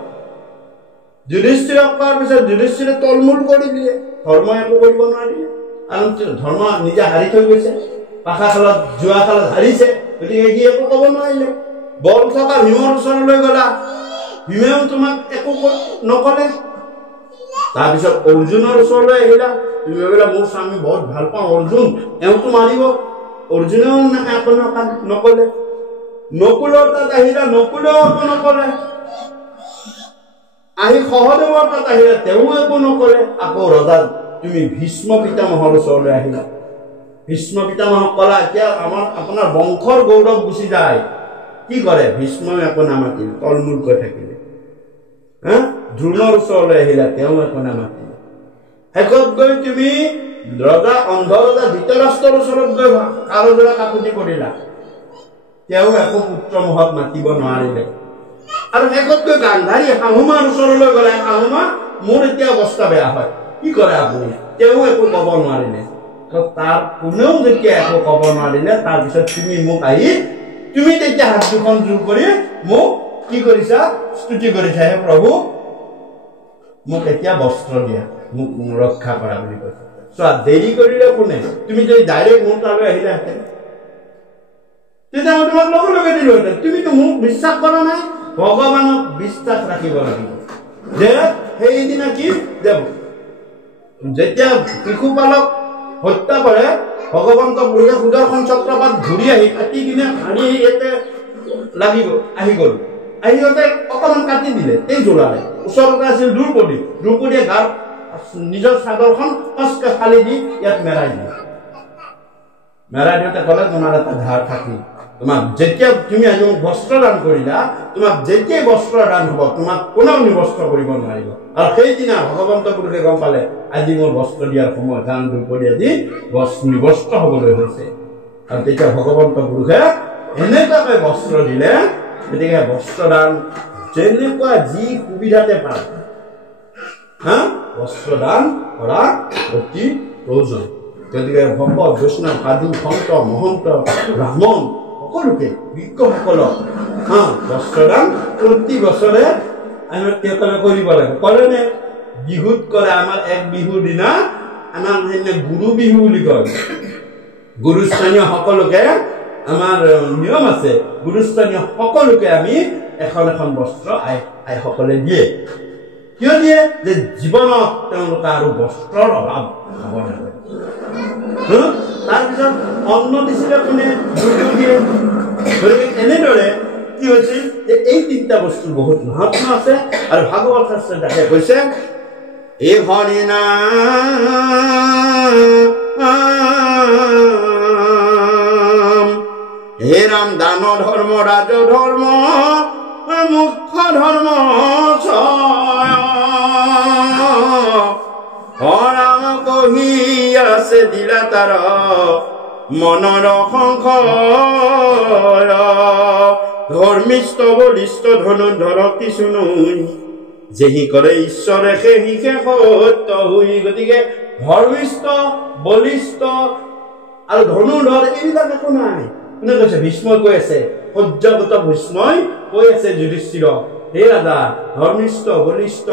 যুধিষ্ঠিৰক কোৱাৰ পিছত যুধিষ্ঠিৰে তলমূল কৰি দিলে, ধৰ্ম একো কৰিব নোৱাৰিলে, কাৰণ ধৰ্ম নিজে হাৰি থৈ গৈছে। পাখা খেলত জুৱা খেলত হাৰিছে গতিকে সি একো ক'ব নোৱাৰিলে বল থকা ভীমৰ ওচৰলৈ গ'লা ভীমেও তোমাক একো নকলে তাৰপিছত অৰ্জুনৰ ওচৰলৈ আহিলা তুমি ভাবিলা মোৰ স্বামী বহুত ভাল পাওঁ অৰ্জুন এওঁতো মাৰিব অৰ্জুনেও একো নকলে নকুলৰ তাত আহিলা নকুলেও একো নকলে আহি সহদেৱৰ তাত আহিলা তেওঁ একো নকলে আকৌ ৰজা তুমি ভীষ্ম পিতামহৰ ওচৰলৈ আহিলা ভীষ্ম পিতামহক ক'লা এতিয়া আপোনাৰ বংশৰ গৌৰৱ গুচি যায় কি কৰে ভীষ্মই একো নামাতিল তলমূলকৈ থাকিলে দ্ৰোণৰ ওচৰলৈ আহিলা তেওঁ একো নামাতিলে শেষত গৈ তুমি ৰজা অন্ধ ৰজা ধৃতৰাষ্ট্ৰৰ ওচৰত গৈ কাৰোজোৰা কাকুতি কৰিলা তেওঁ একো পুত্ৰ মুখত মাতিব নোৱাৰিলে আৰু শেষত গৈ গান্ধাৰী শাহুমাৰ ওচৰলৈ গ'লে শাহুমা মোৰ এতিয়া অৱস্থা বেয়া হয় কি কৰে আপুনি তেওঁ একো ক'ব নোৱাৰিলে তাৰ কোনেও যেতিয়া একো ক'ব নোৱাৰিলে তাৰপিছত তুমি মোক আহি তুমি তেতিয়া হাত দুখন জোৰ কৰি মোক কি কৰিছা স্তুতি কৰিছা হে প্ৰভু মোক এতিয়া বস্ত্ৰ দিয়া মোক ৰক্ষা কৰা বুলি কৈছে চোৱা দেৰি কৰিলে কোনে তুমি যদি ডাইৰেক্ট মোৰ তালৈ আহিলাহেঁতেন তেতিয়া মই তোমাক লগে লগে দিলোহেঁতেন তুমিতো মোক বিশ্বাস কৰা নাই ভগৱানক বিশ্বাস ৰাখিব লাগিব যে সেইদিনা কি দেৱ যেতিয়া শিশুপালক হত্যা কৰে ভগৱন্ত পুৰুষে সুদৰ্শন চক্ৰপাত ঘূৰি আহি কাটি কিনে হাৰি ইয়াতে লাগিব আহি গ'ল আহি সিহঁতে অকণমান কাটি দিলে এই জ্বলালে ওচৰতে আছিল দ্ৰৌপদীয়ে গাৰ নিজৰ চাদৰখন খচকে ফালি দি ইয়াত মেৰাই দিলে মেৰাই দিওঁতে ক'লে তোমাৰ এটা ধাৰ থাকি তোমাক যেতিয়া তুমি আজি মোক বস্ত্ৰ দান কৰিলা তোমাক যেতিয়াই বস্ত্ৰ দান হ'ব তোমাক কোনেও নিবস্ত্ৰ কৰিব নোৱাৰিব আৰু সেইদিনা ভগৱন্ত পুৰুষে গম পালে আজি মোৰ বস্ত্ৰ দিয়াৰ সময় কাৰণ দ্ৰৌপদী আজি নিবস্ত্ৰ হ'বলৈ হৈছে আৰু তেতিয়া ভগৱন্ত পুৰুষে এনেকুৱাকৈ বস্ত্ৰ দিলে গতিকে বস্ত্ৰ দান যেনেকুৱা যি সুবিধাতে পায় বস্ত্ৰ দান কৰা অতি প্ৰয়োজন গতিকে ভক্ত বৈষ্ণৱ সাধু সন্ত মহন্ত ব্ৰাহ্মণ সকলোকে বিজ্ঞসকলক বস্ত্ৰ দান প্ৰতি বছৰে আমি তেওঁলোকে কৰিব লাগে কৰেনে বিহুত কৰে আমাৰ এক বিহুৰ দিনা আমাৰ সেইদিনা গুৰু বিহু বুলি কয় গুৰুস্থানীয় সকলোকে আমাৰ নিয়ম আছে গুৰুস্থানীয় সকলোকে আমি এখন এখন বস্ত্ৰ আইসকলে দিয়ে কিয় দিয়ে যে জীৱনত তেওঁলোকে আৰু বস্ত্ৰৰ অভাৱ হ'ব নালাগে তাৰপিছত অন্ন দিছিলে কোনে গুৰু দিয়ে গতিকে এনেদৰে কি হৈছিল যে এই তিনিটা বস্তুৰ বহুত মহাত্মা আছে আৰু ভাগৱত শাস্ত্ৰত দেখা কৈছে এই হৰি নাম হে ৰাম দান ধৰ্ম ৰাজ ধৰ্ম মুখ্য ধৰ্ম হৰাম কহি আছে দিলা তাৰ মনৰ সংশয় ধৰ্মিষ্ঠ বলিষ্ঠ ধনুৰ্ধৰ কিছু নৈ যেহি কৰে ঈশ্বৰে সেহি সত্য হৈ গতিকে ধৰ্মিষ্ঠ বলিষ্ঠ আৰু ধনুৰ্ধৰ এইবিলাক একো নাই কোনে কৈছে ভীষ্মই কৈ আছে সহ্যগত ভীষ্মই কৈ আছে যুধিষ্ঠিৰক হে ৰাজা ধৰ্মিষ্ঠ বলিষ্ঠ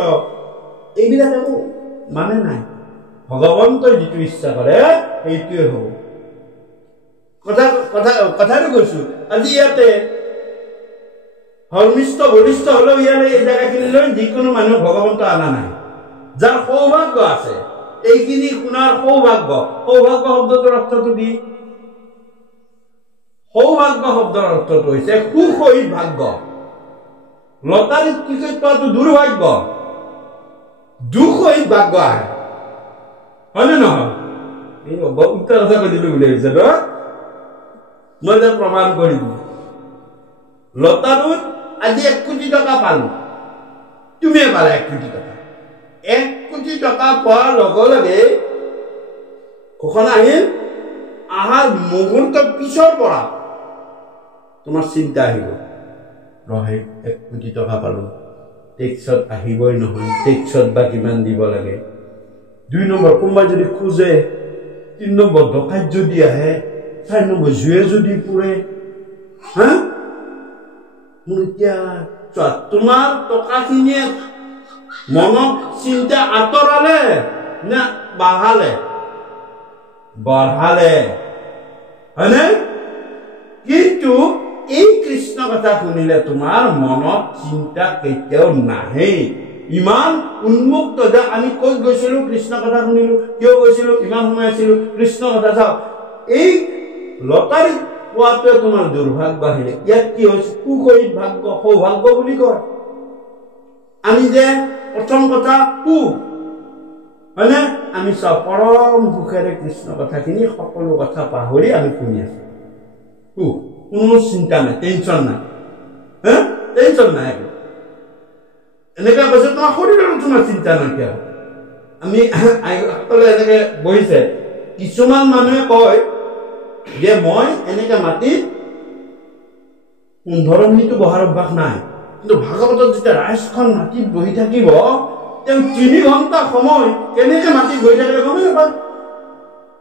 এইবিলাক একো মানে নাই ভগৱন্তই যিটো ইচ্ছা কৰে সেইটোৱে হ'ব কথাটো কৈছো আজি ইয়াতে ধৰ্মিষ্ঠ বলিষ্ঠ হলেও ইয়াৰে এই জেগাখিনিলৈ যিকোনো মানুহ ভগৱন্ত অনা নাই যাৰ সৌভাগ্য আছে এইখিনি শুনাৰ সৌভাগ্য শব্দটোৰ অৰ্থটো কি সৌভাগ্য শব্দৰ অৰ্থটো হৈছে সুসহিত ভাগ্য লটাৰীত টিকেট পোৱাটো দুৰ্ভাগ্য দুসহিত ভাগ্য আহে হয়নে নহয় এই উত্তৰ কথা কৈ দিলো বুলি ভাবিছে ন মই যে প্ৰমাণ কৰি দিম লটাৰীত আজি 1 কোটি টকা পালো তুমি পালা 1 কোটি টকা 1 কোটি টকা পোৱাৰ লগে লগে ঘোষণা আহিল আহাৰ মুহূৰ্ত পিছৰ পৰা তোমাৰ চিন্তা আহিব ৰহে 1 কোটি টকা পালো টেক্সত আহিবই নহয় টেক্সত বা কিমান দিব লাগে 2 নম্বৰ কোনোবাই যদি খোজে 3 নম্বৰ ডকাইত যদি আহে 4 নম্বৰ জুয়ে যদি পুৰে মোৰ এতিয়া তোমাৰ টকাখিনিয়ে মনত চিন্তা আঁতৰালে নে বঢ়ালে হয়নে কিন্তু এই কৃষ্ণ কথা শুনিলে তোমাৰ মনত চিন্তা কেতিয়াও নাহে ইমান উন্মুক্ত যে আমি কত গৈছিলো কৃষ্ণ কথা শুনিলো কিয় গৈছিলো ইমান সময় আছিলো কৃষ্ণ কথা চাও এই লটাৰী পোৱাটোৱে তোমাৰ দুৰ্ভাগ্য আহিলে ইয়াত কি হৈছে কুশয়িত ভাগ্য সৌভাগ্য বুলি কয় আমি যে প্ৰথম কথা হয়নে আমি সব পৰম সুখেৰে কৃষ্ণ কথাখিনি সকলো কথা পাহৰি আমি শুনি আছো কোনো চিন্তা নাই টেনচন নাই টেনচন নাই এনেকা কৈছে তোমাৰ শৰীৰৰ তোমাৰ চিন্তা নাই কিয় আমি সকলে এনেকে বহিছে কিছুমান মানুহে কয় যে মই এনেকে মাটিত 15 মিনিট বহাৰ অভ্যাস নাই কিন্তু ভাগৱতত যেতিয়া ৰাইজখন মাটিত বহি থাকিব তেওঁ 3 ঘণ্টা সময় কেনেকে মাটিত বহি থাকিলে গমে নাপায়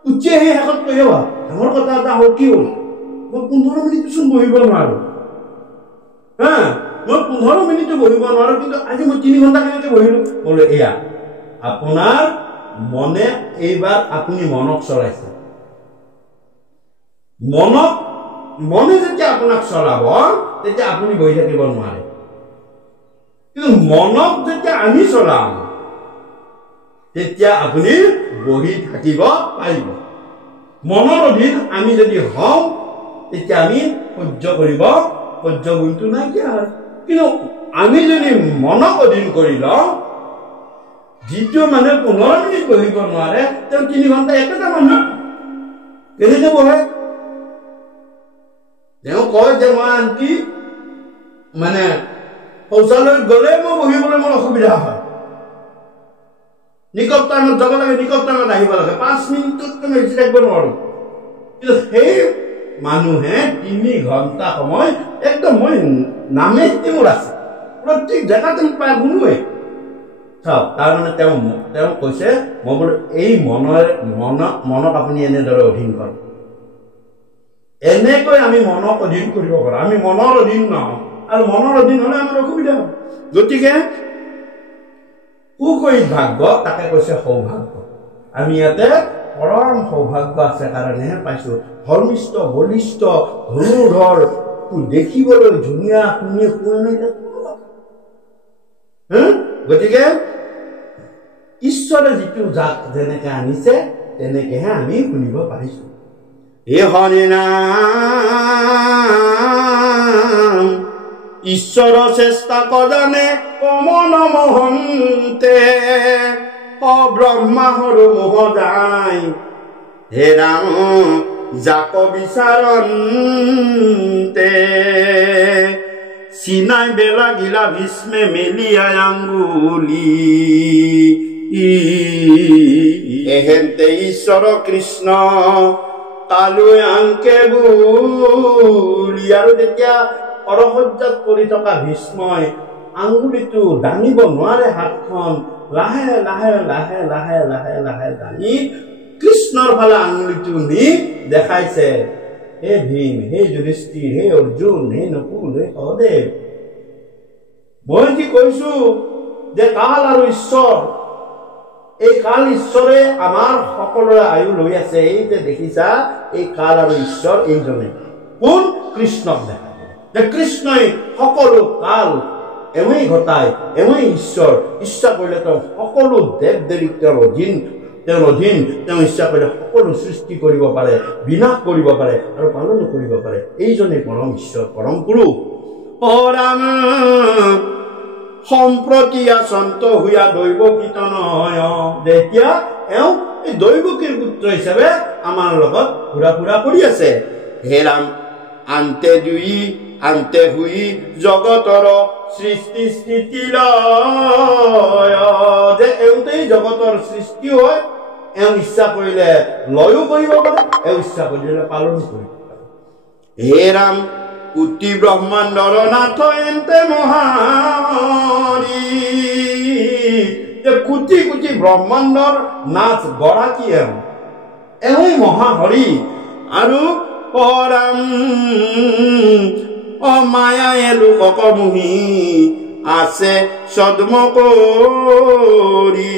উঠি আহি শেষত কৈ ডাঙৰ কথা এটা হ'ল কি হ'ল মই 15 মিনিট চোন বহিব নোৱাৰো মই 15 মিনিট বহিব নোৱাৰো কিন্তু আজি মই 3 ঘণ্টা কেনেকে বহিলো বলে এয়া আপোনাৰ মনে এইবাৰ আপুনি মনক চলাইছে মনে যেতিয়া আপোনাক চলাব তেতিয়া আপুনি বহি থাকিব নোৱাৰে কিন্তু মনক যেতিয়া আমি চলাম তেতিয়া আপুনি বহি থাকিব পাৰিব মনৰ অধীন আমি যদি হওঁ তেতিয়া আমি সহ্য কৰিব সহ্য গুণটো নাইকিয়া হয় কিন্তু আমি যদি মনক অধীন কৰি লওঁ যিটো মানে 15 মিনিট বহিব নোৱাৰে তেওঁ 3 ঘণ্টা একেটা মানুহ কেনেকে বহে তেওঁ কয় যে মই আনকি মানে শৌচালয়ত গ'লে মই বহিবলৈ মোৰ অসুবিধা হয় নিকট টাইমত যাব লাগে নিকট টাইমত আহিব লাগে 5 মিনিটত তুমি বেছি থাকিব নোৱাৰো কিন্তু সেই মানুহে 3 ঘণ্টা সময় একদম মই নামে মোৰ আছে প্ৰত্যেক জেগাতে পায় শুনোৱে চাওক তাৰমানে তেওঁ কৈছে মই বোলো এই মনক আপুনি এনেদৰে অধীন কৰক এনেকৈ আমি মনক অধীন কৰিব পাৰো আমি মনৰ অধীন নহওঁ আৰু মনৰ অধীন হলে আমাৰ অসুবিধা হয় গতিকে কুশয়িত ভাগ্য তাকে কৈছে সৌভাগ্য আমি ইয়াতে পৰম সৌভাগ্য আছে কাৰণেহে পাইছো ধৰ্মিষ্ঠ বলিষ্ঠ ধনুধৰ দেখিবলৈ ধুনীয়া শুনি গতিকে ঈশ্বৰে যিটো জাত যেনেকে আনিছে তেনেকেহে আমি শুনিব পাৰিছো হে হৰি নাম ঈশ্বৰ চেষ্টা কজানে কমন মহন্তে ব্ৰহ্মা হৰু মোহ যায় হে ৰাম যাক বিচাৰন্তে চিনাই বেলা গিলা ভীষ্মে মেলিয়াই আঙ্গুলি এহেন্তে ঈশ্বৰ কৃষ্ণ তালৈ আংকে বুলি আৰু তেতিয়া অৰসজ্জাত পৰি থকা ভীষ্মই আঙুলিটো দাঙিব নোৱাৰে হাতখন লাহে লাহে লাহে লাহে লাহে লাহে দাঙি কৃষ্ণৰ ফালে আঙুলিটো নি দেখাইছে হে ভীম হে যুধিষ্ঠিৰ হে অৰ্জুন হে নকুল হে সহদেৱ মই কি কৈছো যে কাল আৰু ঈশ্বৰ এই কাল ঈশ্বৰে আমাৰ সকলোৰে আয়ু লৈ আছে এই যে দেখিছা এই কাল আৰু ঈশ্বৰ এইজনে কোন কৃষ্ণক দেখা যে কৃষ্ণই সকলো কাল এমই ঘটায় এমই ঈশ্বৰ ইচ্ছা কৰিলে তেওঁ সকলো দেৱ দেৱীক তেওঁৰ অধীন তেওঁ ইচ্ছা কৰিলে সকলো সৃষ্টি কৰিব পাৰে বিনাশ কৰিব পাৰে আৰু পালন কৰিব পাৰে এইজনে পৰম ঈশ্বৰ পৰম গুৰু ৰাম সম্প্ৰতি আচন্ত হুয়া দৈৱ কীৰ্তনয় যেতিয়া এওঁ এই দৈৱকীৰ পুত্ৰ হিচাপে আমাৰ লগত ঘূৰা ফুৰা কৰি আছে হে ৰাম আন্তে হুই জগতৰ সৃষ্টি স্থিতি লয় যে এওঁতেই জগতৰ সৃষ্টি হয় এওঁ ইচ্ছা কৰিলে লয়ো কৰিব পাৰে এওঁ ইচ্ছা কৰিলে পালন কৰিব পাৰে হে ৰাম উতি ব্ৰহ্মাণ্ডৰ নাথ এন্তে মহাৰি যে কোটি কোটি ব্ৰহ্মাণ্ডৰ নাথ গৰাকী এওঁই মহাহৰি আৰু পৰম মায়ায়ে লোকক মোহি আছে সদ্ম কৰি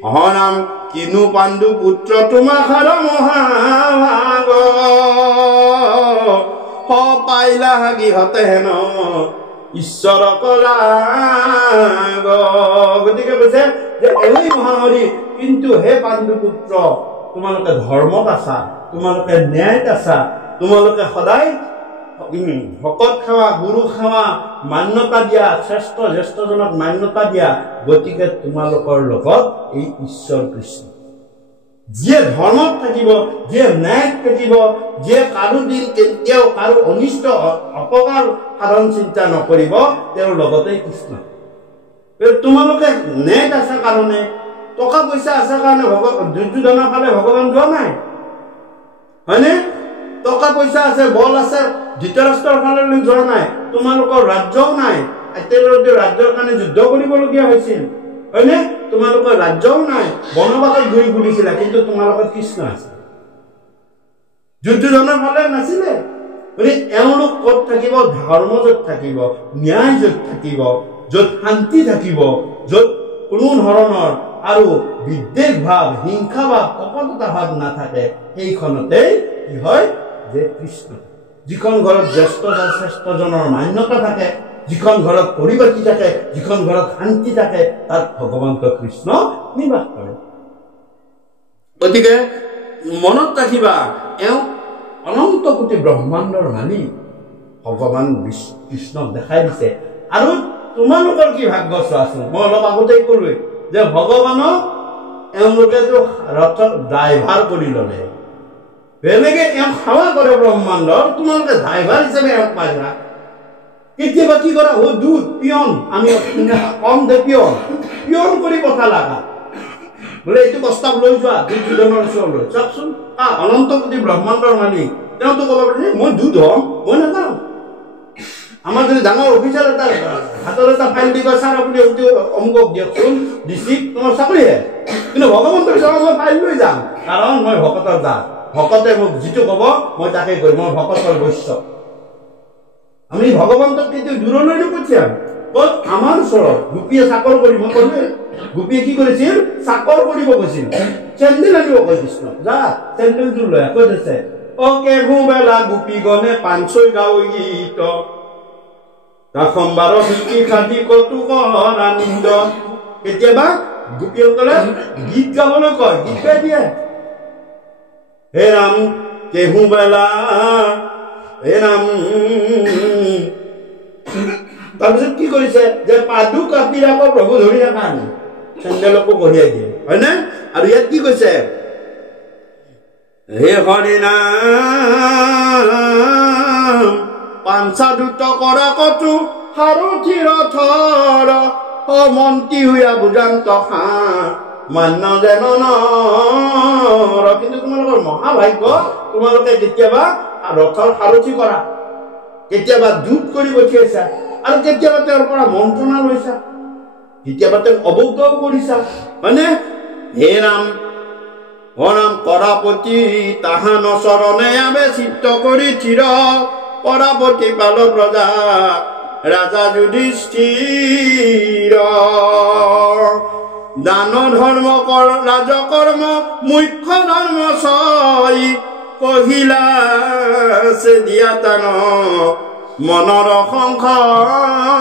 অহনাম কিনু পাণ্ডু পুত্ৰ তোমাখাৰ মহাভাগ পাইলা গিহতে হেন ঈশ্বৰ কলাগ গতিকে কৈছে যে এই মহাহৰি কিন্তু হে পাণ্ডু পুত্ৰ তোমালোকে ধৰ্মত আছা তোমালোকে ন্যায়ত আছা তোমালোকে সদায় ভকত সেৱা গুৰু সেৱা মান্যতা দিয়া শ্ৰেষ্ঠ জ্যেষ্ঠজনক মান্যতা দিয়া গতিকে তোমালোকৰ লগত এই ঈশ্বৰ কৃষ্ণ যিয়ে ধৰ্মত থাকিব যিয়ে ন্যায়ত থাকিব যিয়ে কাৰো দিন কেতিয়াও কাৰো অনিষ্ট অপকাৰ সাধন চিন্তা নকৰিব তেওঁৰ লগতে কৃষ্ণ তোমালোকে ন্যায়ত আছা কাৰণে টকা পইচা আছে কাৰণে দুৰ্যোধনৰ ফালে ভগৱান যোৱা নাই হয়নে টকা পইচা আছে বল আছে ধৃতৰাষ্ট্ৰৰ ফালে যোৱা নাই তোমালোকৰ ৰাজ্যও নাই একেলগে ৰাজ্যৰ কাৰণে যুদ্ধ কৰিবলগীয়া হৈছিল হয়নে তোমালোকৰ ৰাজ্যও নাই বনবাসত ঘূৰি ফুৰিছিলা কিন্তু তোমালোকৰ কৃষ্ণ আছে দুৰ্যোধনৰ ফালে নাছিলে মানে এওঁলোক ক'ত থাকিব ধৰ্ম য'ত থাকিব ন্যায় য'ত থাকিব য'ত শান্তি থাকিব য'ত কোনো ধৰণৰ আৰু বিদ্বেষ ভাৱ হিংসা ভাৱ কপটতা ভাৱ নাথাকে সেইখনতে কি হয় যে কৃষ্ণ যিখন ঘৰত জ্যেষ্ঠ শ্ৰেষ্ঠজনৰ মান্যতা থাকে যিখন ঘৰত পৰিপাটি থাকে যিখন ঘৰত শান্তি থাকে তাত ভগৱন্ত কৃষ্ণ নিবাস কৰে গতিকে মনত ৰাখিবা এওঁ অনন্ত কোটি ব্ৰহ্মাণ্ডৰ মালিক ভগৱান কৃষ্ণক দেখাই দিছে আৰু তোমালোকৰ কি ভাগ্য চোৱাচোন মই অলপ আগতেই ক'লোৱে যে ভগৱানক এওঁলোকেতো ৰথত ড্ৰাইভাৰ কৰি ল'লে বেলেগে এওঁ সেৱা কৰে ব্ৰহ্মাণ্ডৰ তোমালোকে ড্ৰাইভাৰ হিচাপে এওঁক পাইছা কেতিয়াবা কি কৰা ও দুধ পিয়ন আমি কম দে পিয়ন কৰি পঠালা বোলে এইটো প্ৰস্তাৱ লৈ যোৱা দুৰ্যোধনৰ ওচৰলৈ চাওকচোন অনন্ত কোটি ব্ৰহ্মাণ্ডৰ মালিক তেওঁতো ক'ব পাৰে মই দুধ হ'ম মই নাজানো আমাৰ যদি ডাঙৰ অফিচাৰ এটা হাতৰ এটা ফাইল দি কয় ছাৰ আপুনি অমুকক দিয়কচোন ডিচিক তোমাৰ চাকৰিহে কিন্তু ভগৱন্তৰ ওচৰত মই ফাইল লৈ যাম কাৰণ মই ভকতৰ দাস ভকতে মোক যিটো ক'ব মই তাকে কৰিম মই ভকতৰ বৈশ্য আমি ভগৱন্তক কেতিয়াও দূৰলৈ নপঠিয়াম ক'ত আমাৰ ওচৰত গোপীয়ে চাকৰ কৰিব ক'লে গোপীয়ে কি কৰিছিল চাকৰ কৰিব গৈছিল চেণ্ডেল আনিব কৈ কৃষ্ণ যা চেণ্ডেলটো লৈ কৈ দিছে অকে ঘুবেলা গোপী গণে পাঞ্চৈ গাঁও গীত ৰাসম্বাৰ শিকি খাদি কৌতুকৰ আনন্দ কেতিয়াবা গোপীসকলে গীত গাবলৈ কয় গীত গাই দিয়ে হে ৰাম কেহু বেলা হে ৰাম তাৰপিছত কি কৰিছে যে পাদু কাপিৰাক প্ৰভু ধৰি থকা নাই চেণ্ডেলকো কঢ়িয়াই দিয়ে হয়নে আৰু ইয়াত কি কৈছে হে হৰি নাম পাঞ্চা দুট কৰা কতো সাৰথি ৰথৰ মন্ত্ৰী হৈয়া বুজান্ত মান্য যেন কিন্তু তোমালোকৰ মহাভাগ্য তোমালোকে কেতিয়াবা ৰথৰ সাৰথি কৰা কেতিয়াবা দূত কৰি পঠিয়াইছা আৰু কেতিয়াবা তেওঁৰ পৰা মন্ত্ৰণা লৈছা কেতিয়াবা তেওঁক অৱজ্ঞাও কৰিছা হয়নে হে ৰাম নাম কৰাপতি তাহান চৰণে আবে চিত্ত কৰি থিৰ কৰাপতি পাল প্ৰজা ৰাজা যুধিষ্ঠিৰ দান ধৰ্ম ৰাজকৰ্ম মুখ্য ধৰ্ম ছয় কহিলা সে দিয়া তান মনৰ সংশয়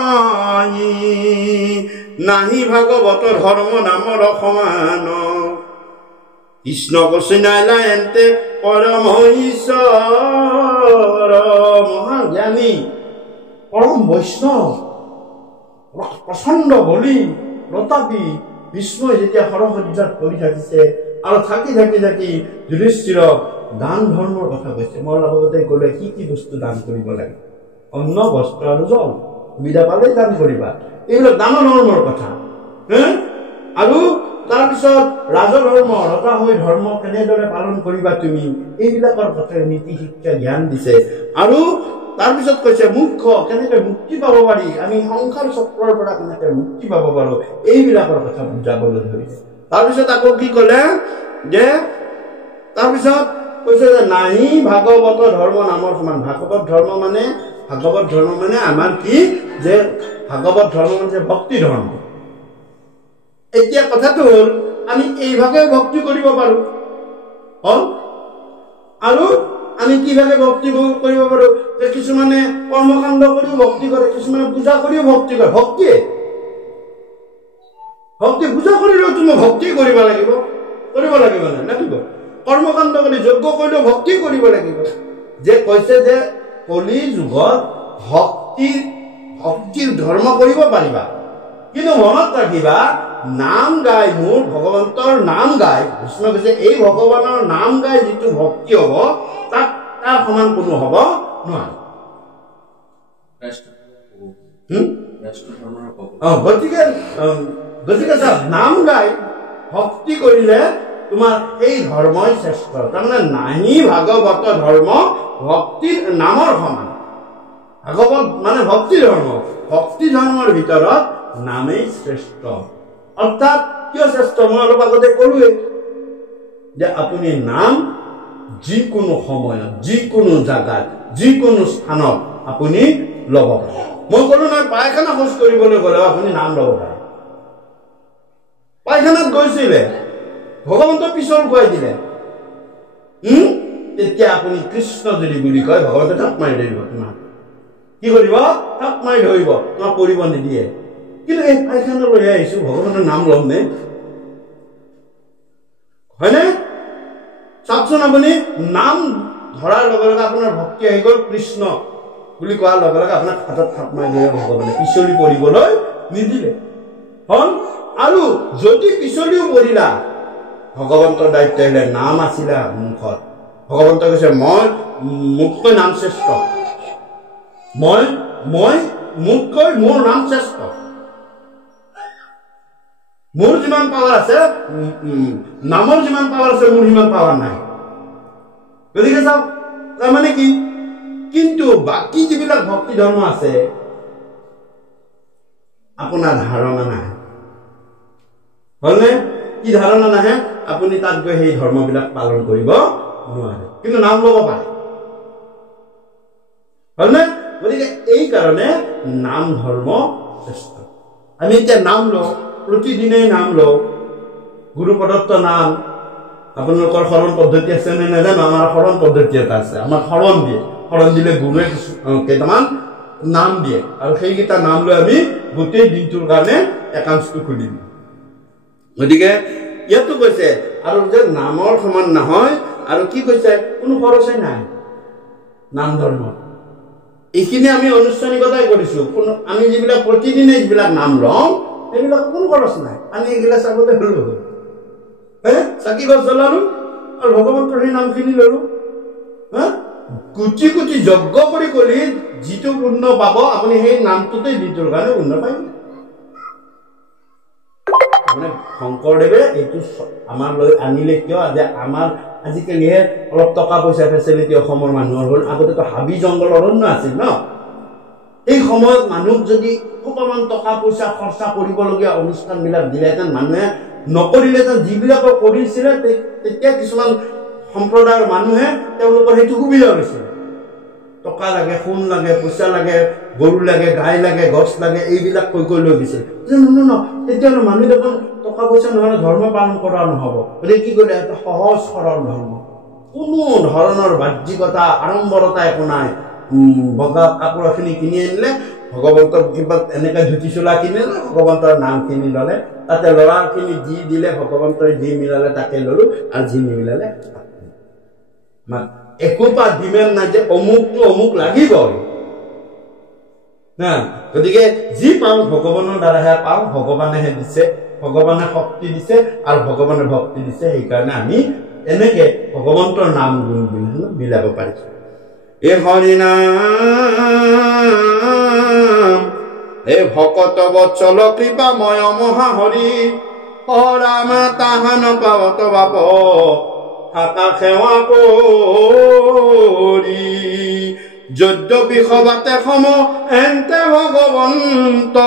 নাহি ভাগৱত ধৰ্ম নামৰ সমান কৃষ্ণ কচিনাইলা এন্তে পৰম ঈশ্বৰ মহাজ্ঞানী পৰম বৈষ্ণৱ প্ৰচণ্ড বলি প্ৰতাপী বিষ্ণুৱে যেতিয়া সৰসজ্জাত কৰি থাকিছে আৰু থাকি যুধিষ্ঠিৰক দান ধৰ্মৰ কথা কৈছে মই লগতে ক'লে কি কি বস্তু দান কৰিব লাগে অন্ন বস্ত্ৰ আৰু জল সুবিধা পালেই দান কৰিবা এইবিলাক দান ধৰ্মৰ কথা আৰু তাৰপিছত ৰাজধৰ্ম ৰজা হৈ ধৰ্ম কেনেদৰে পালন কৰিবা তুমি এইবিলাকৰ কথা নীতি শিক্ষা জ্ঞান দিছে আৰু তাৰপিছত কৈছে মুখ্য কেনেকে মুক্তি পাব পাৰি আমি সংসাৰ চক্ৰৰ পৰা কেনেকে মুক্তি পাব পাৰো এইবিলাকৰ কথা বুজাবলৈ ধৰিছে তাৰপিছত আকৌ কি ক'লে যে তাৰপিছত কৈছে যে নাহি ভাগৱত ধৰ্ম নামৰ সমান ভাগৱত ধৰ্ম মানে আমাৰ কি যে ভাগৱত ধৰ্ম মানে ভক্তি ধৰ্ম এতিয়া কথাটো হ'ল আমি এইভাবে ভক্তি কৰিব পাৰোঁ হল আৰু আমি কিভাবে ভক্তি কৰিব পাৰোঁ যে কিছুমানে কৰ্মকাণ্ড কৰিও ভক্তি কৰে কিছুমানে পূজা কৰিও ভক্তি কৰে ভক্তি পূজা কৰিলেও তুমি ভক্তি কৰিব লাগিব নে লাগিব কৰ্মকাণ্ড কৰি যজ্ঞ কৰিলেও ভক্তি কৰিব লাগিব যে কৈছে যে কলি যুগত ভক্তিৰ ধৰ্ম কৰিব পাৰিবা কিন্তু মনত ৰাখিবা নাম গাই মোৰ ভগৱন্তৰ নাম গাই কৃষ্ণ কৈছে এই ভগৱানৰ নাম গাই যিটো ভক্তি হ'ব তাৰ সমান কোনো হ'ব নোৱাৰে গতিকে নাম গাই ভক্তি কৰিলে তোমাৰ এই ধৰ্মই শ্ৰেষ্ঠ তাৰমানে নাহি ভাগৱত ধৰ্ম ভক্তিৰ নামৰ সমান ভাগৱত মানে ভক্তি ধৰ্মৰ ভিতৰত নামেই শ্ৰেষ্ঠ অৰ্থাৎ কিয় শ্ৰেষ্ঠ মই অলপ আগতে ক'লোৱে যে আপুনি নাম যিকোনো সময়ত যিকোনো জাগাত যিকোনো স্থানত আপুনি ল'ব পাৰে মই ক'লো নহয় পায়খানা খোজ কৰিবলৈ গ'লেও আপুনি নাম ল'ব পাৰে পায়খানাত গৈছিলে ভগৱন্ত পিছল খুৱাই দিলে তেতিয়া আপুনি কৃষ্ণ যদি বুলি কয় ভগৱন্তে থাপ মাৰি ধৰিব তোমাক কি কৰিব থাপ মাৰি ধৰিব তোমাক কৰিব নিদিয়ে কিন্তু এই পায়খানা লৈ আহিছো ভগৱানৰ নাম ল'ম নে হয়নে চাওকচোন আপুনি নাম ধৰাৰ লগে লগে আপোনাৰ ভক্তি আহি গ'ল কৃষ্ণ বুলি কোৱাৰ লগে লগে আপোনাক হাতত থাপ মাৰি ধৰিব ভগৱানে পিছলি পৰিবলৈ নিদিলে হল আৰু যদি পিছলিও পৰিলা ভগৱন্তৰ দায়িত্ব আহিলে নাম আছিলে মুখত ভগৱন্ত কৈছে মই মোতকৈ নাম শ্ৰেষ্ঠ মই মোতকৈ মোৰ নাম শ্ৰেষ্ঠ মোৰ যিমান পাৱাৰ আছে নামৰ যিমান পাৱাৰ আছে মোৰ সিমান পাৱাৰ নাই গতিকে চাওক তাৰমানে কি কিন্তু বাকী যিবিলাক ভক্তি ধৰ্ম আছে আপোনাৰ ধাৰণা নাহে হলনে কি ধাৰণা নাহে আপুনি তাত গৈ সেই ধৰ্মবিলাক পালন কৰিব নোৱাৰে কিন্তু নাম ল'ব পাৰে হলনে গতিকে এই কাৰণে নাম ধৰ্ম শ্ৰেষ্ঠ আমি এতিয়া নাম লওঁ প্ৰতিদিনেই নাম লওঁ গুৰু প্ৰদত্ত নাম আপোনালোকৰ শৰণ পদ্ধতি আছে নে নাজানো আমাৰ শৰণ পদ্ধতি এটা আছে আমাৰ শৰণ দিলে গুৰুৱে কেইটামান নাম দিয়ে আৰু সেইকেইটা নাম লৈ আমি গোটেই দিনটোৰ কাৰণে একাউণ্টটো খুলিম গতিকে ইয়াতো কৈছে আৰু যে নামৰ সমান নহয় আৰু কি কৈছে কোনো খৰচেই নাই নাম ধৰ্ম এইখিনি আমি আনুষ্ঠানিকতাই কৰিছো আমি যিবিলাক প্ৰতিদিনে যিবিলাক নাম লওঁ সেইবিলাক কোনো খৰচ নাই আমি এইগিলা চাবলৈ হলো চাকি গছ জ্বলালো আৰু ভগৱন্তৰ সেই নামখিনি ললো কোটি কোটি যজ্ঞ কৰি যিটো পুণ্য পাব আপুনি সেই নামটোতে দিনটোৰ কাৰণে পুণ্য পাই মানে শংকৰদেৱে এইটো আমাৰ লৈ আনিলে কিয় যে আমাৰ আজিকালিহে অলপ টকা পইচা ফেচিলিটি অসমৰ মানুহৰ হ'ল আগতেতো হাবি জংঘল অৰণ্য আছিল ন এই সময়ত মানুহক যদি অকণমান টকা পইচা খৰচা কৰিবলগীয়া অনুষ্ঠানবিলাক দিলেহেঁতেন মানুহে নকৰিলেহেঁতেন যিবিলাকক কৰিছিলে তেতিয়া কিছুমান সম্প্ৰদায়ৰ মানুহে তেওঁলোকৰ সেইটো সুবিধা হৈছিল টকা লাগে সোণ লাগে পইচা লাগে গৰু লাগে গাই লাগে গছ লাগে এইবিলাক কৈ লৈ দিছিল তেতিয়াহ'লে মানুহ দেখোন টকা পইচা নহ'লে ধৰ্ম পালন কৰা নহ'ব গতিকে কি কৰিলে এটা সহজ সৰল ধৰ্ম কোনো ধৰণৰ বাহ্যিকতা আড়ম্বৰতা একো নাই বগা কাপোৰ এখিনি কিনি আনিলে ভগৱন্তৰ কিবা এনেকৈ ধুতি চোলা কিনিলে ভগৱন্তৰ নাম কিনি ল'লে তাতে ল'ৰাখিনি যি দিলে ভগৱন্তই যি মিলালে তাকে ল'লো আৰু যি নিমিলালে একোপা ডিমেণ্ড নাই যে অমুকটো অমুক লাগিবই না গতিকে যি পাওঁ ভগৱানৰ দ্বাৰাহে পাওঁ ভগৱানেহে দিছে ভগৱানে শক্তি দিছে আৰু ভগৱানে ভক্তি দিছে সেইকাৰণে আমি এনেকে ভগৱন্তৰ নাম গুণ মিলাব পাৰিছো এ হৰি নাম এ ভকত বৎসল কৃপাময় মহা হৰি ৰাম তাহান পাৱত বাপ থাকা সেৱা কৰি যদ্যপি সবাতে সম এন্তে ভগৱন্ত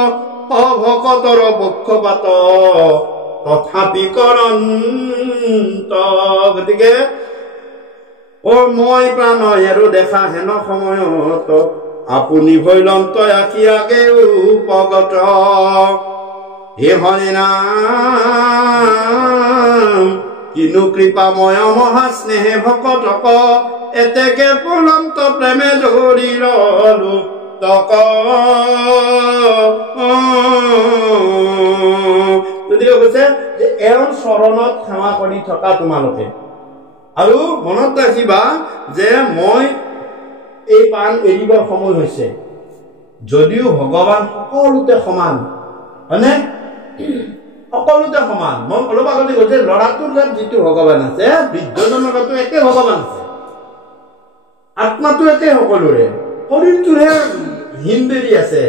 অভকতৰ পক্ষপাত তথাপি কৰন্ত গতিকে মই প্ৰাণ আৰু দেখা হেন সময়ত আপুনি ভৈলন্ত আঁকি আগে উপগত হে হৰে নাম কিনু কৃপাময় মহাস্নেহে ভকতক এতেকে পূৰ্ণন্ত প্ৰেমে ধৰি ললো তক গতিকে কৈছে যে এওঁৰ চৰণত সেৱা কৰি থকা তোমালোকে আৰু মনত ৰাখিবা যে মই এই পাণ এৰিবৰ সময় হৈছে যদিও ভগৱান সকলোতে সমান হয়নে সকলোতে সমান মই অলপ আগতে কৈছে ল'ৰাটোৰ গাত যিটো ভগৱান আছে বৃদ্ধজনৰ গাতো একে ভগৱান আছে আত্মাটো একে সকলোৰে শৰীৰটোহে হিমবেৰি আছে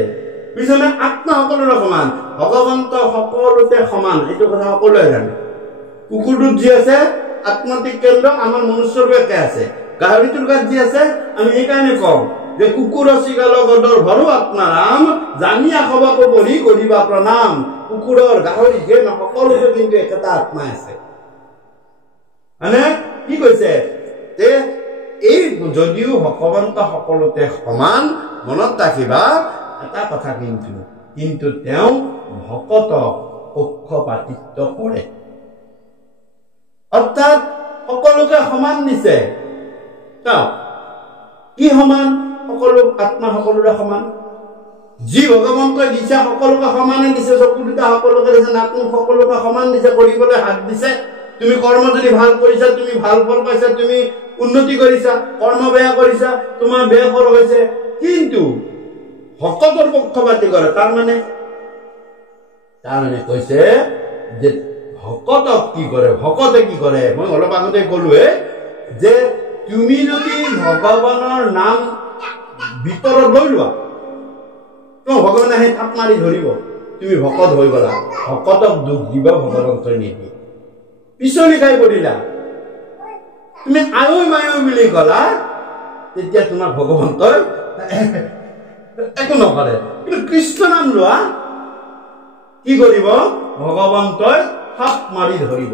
পিছনে আত্মা সকলোৰে সমান ভগৱন্ত সকলোতে সমান এইটো কথা সকলোৱে জানে কুকুৰটোত যি আছে আত্মাতিক কেন্দ্ৰ আমাৰ মনুষ্যৰো একে আছে গাহৰিটোৰ গাত যি আছে আমি এইকাৰণে কওঁ যে কুকুৰ চিগাল গদৰ ভৰো আত্মাৰাম জানিয়া খবাকো পঢ়ি কৰিবা প্ৰণাম কুকুৰৰ গাহৰি যে সকলোতে কিন্তু একেটা আত্মা আছে মানে কি কৈছে যে এই যদিও ভগৱন্ত সকলোতে সমান মনত ৰাখিবা এটা কথা কিন্তু তেওঁ ভকতক পক্ষপাতিত্ব কৰে অৰ্থাৎ সকলোকে সমান দিছে কি সমান সকলো আত্মা সকলোৰে সমান যি ভগৱন্তই দিছে সকলোকে সমানে দিছে চকু দুটা সকলোকে দিছে নাক মুখ সকলোকে সমান দিছে কৰিবলৈ হাত দিছে তুমি কৰ্ম যদি ভাল কৰিছা তুমি ভাল ফল পাইছা তুমি উন্নতি কৰিছা কৰ্ম বেয়া কৰিছা তোমাৰ বেয়া ফল হৈছে কিন্তু ভকতৰ পক্ষপাতি কৰে তাৰ মানে কৈছে যে ভকতক কি কৰে ভকতে কি কৰে মই অলপ আগতে ক'লোৱে যে তুমি যদি ভগৱানৰ নাম ভিতৰত লৈ লোৱা ভগৱানে সেই থাপ মাৰি ধৰিব তুমি ভকত হৈ গলা ভকতক দুখ দিব ভগৱন্তই নিদিয়ে পিছলি খাই পৰিলা তুমি আয়ৈ মায়ৈ বুলি কলা তেতিয়া তোমাৰ ভগৱন্তই একো নকৰে কিন্তু কৃষ্ণ নাম লোৱা কি কৰিব ভগৱন্তই থাপ মাৰি ধৰিব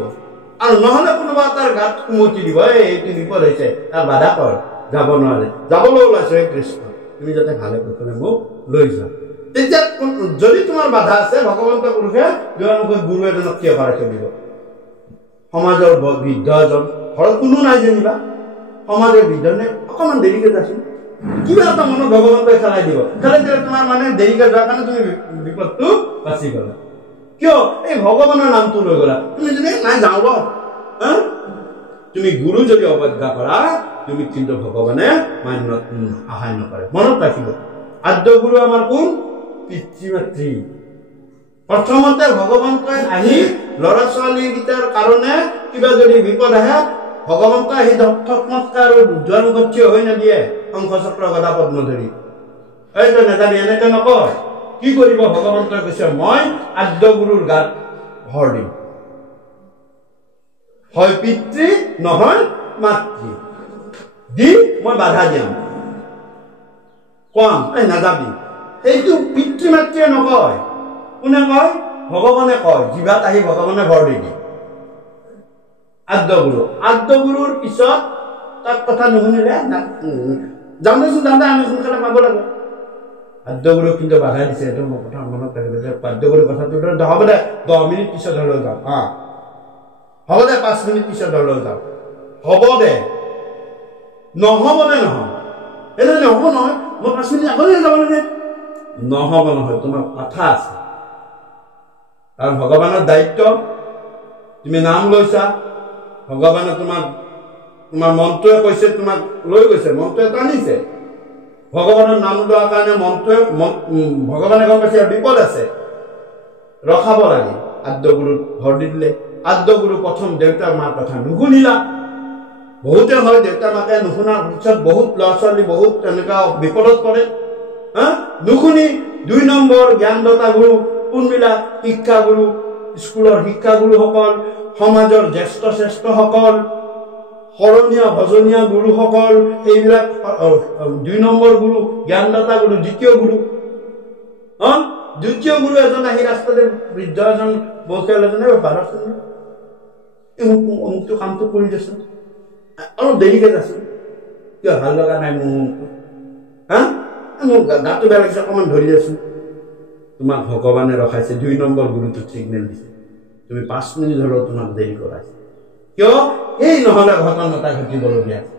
আৰু নহলে কোনোবা তাৰ গাত কুমতি দিব এইটো বিপদ হৈছে তাৰ বাধা কৰ যাব নোৱাৰে যাবলৈ ওলাইছে কৃষ্ণ তুমি যাতে ভালে কুশলে মোক লৈ যোৱা তেতিয়া যদি তোমাৰ বাধা আছে ভগৱন্ত পুৰুষে গুৰু এজনক কিয় কৰাই থৈ দিব সমাজৰ বৃদ্ধ এজন ঘৰত কোনো নাই যেনিবা সমাজৰ বৃদ্ধনে অকণমান দেৰিকে যাচোন কিবা এটা মনত ভগৱন্তই খেলাই দিব খেলাই দিলে তোমাৰ মানে দেৰিকে যোৱাৰ কাৰণে তুমি বিপদটো বাচি গলা কিয় এই ভগৱানৰ নামটো লৈ গলা তুমি যদি নাই যাওঁ তুমি গুৰু যদি অৱজ্ঞা কৰা তুমি কিন্তু ভগৱানে মান্য আহাই নকৰে মনত ৰাখিব আদ্য গুৰু আমাৰ কোন পিতৃ মাতৃ প্ৰথমতে ভগৱন্তই আহি ল'ৰা ছোৱালীকেইটাৰ কাৰণে কিবা যদি বিপদ আহে ভগৱন্ত আহি দক্ষমৎকাৰ দুৱাৰ মুখত থিয় হৈ নিদিয়ে শংখচক্ৰ গদা পদ্ম ধৰি এইটো নেজানি এনেকে নকয় কি কৰিব ভগৱন্তই কৈছে মই আদ্য গুৰুৰ গাত ভৰ দিম হয় পিতৃ নহয় মাতৃ দি মই বাধা দিম কম এই নাযাবি এইটো পিতৃ মাতৃয়ে নকয় কোনে কয় ভগৱানে কয় জিভাত আহি ভগৱানে ভৰ দি দিয়ে আদ্য গুৰুৰ পিছত তাক কথা নুশুনিলে যাওঁতেচোন যাওঁতে আমি সোনকালে পাব লাগে আদ্য গুৰুক কিন্তু বাধা দিছে এইটো মোৰ কথা মনত ৰাখিব যে আদ্য গুৰুৰ কথাটো হ'ব দে 10 মিনিট পিছত হ'লেও যাওঁ হ'ব দে 5 মিনিট পিছত হ'লেও যাওঁ হ'ব দে নহ'বনে নহয় এইটো নহ'ব নহয় মই 5 মিনিট আগতে যাব লাগে নহ'ব নহয় তোমাৰ কথা আছে কাৰণ ভগৱানৰ দায়িত্ব তুমি নাম লৈছা ভগৱানে তোমাৰ মনটোৱে কৈছে তোমাক লৈ গৈছে মনটোৱে টানিছে ভগৱানৰ নাম লোৱাৰ কাৰণে মনটোৱে ভগৱানে গম পাইছে বিপদ আছে ৰখাব লাগে আদ্য গুৰুত ভৰ দি দিলে আদ্য গুৰু প্ৰথম দেউতা মাৰ কথা নুশুনিলা বহুতে হয় দেউতা মাকে নুশুনাৰ পিছত বহুত ল'ৰা ছোৱালী বহুত তেনেকুৱা বিপদত পৰে নুশুনি 2 নম্বৰ জ্ঞানদাতা গুৰু কোনবিলাক শিক্ষাগুৰু স্কুলৰ শিক্ষাগুৰুসকল সমাজৰ জ্যেষ্ঠ শ্ৰেষ্ঠসকল শৰণীয়া ভজনীয়া গুৰুসকল সেইবিলাক 2 নম্বৰ গুৰু জ্ঞানদাতা গুৰু দ্বিতীয় গুৰু দ্বিতীয় গুৰু এজন আহি ৰাস্তাতে বৃদ্ধ এজন বৌকেল এজনে বাৰচোন অমুকটো কামটো কৰি দেচোন অলপ দেৰিকে যাচোন কিয় ভাল লগা নাই মোৰ গাটো বেয়া লাগিছে অকণমান ধৰি দেচোন তোমাক ভগৱানে ৰখাইছে 2 নম্বৰ গুৰুটো সিগনেল দিছে তুমি 5 মিনিট হলেও তোমাক দেৰি কৰাইছে কিয় এই নহলে ঘটনাটা ঘটিবলগীয়া আছে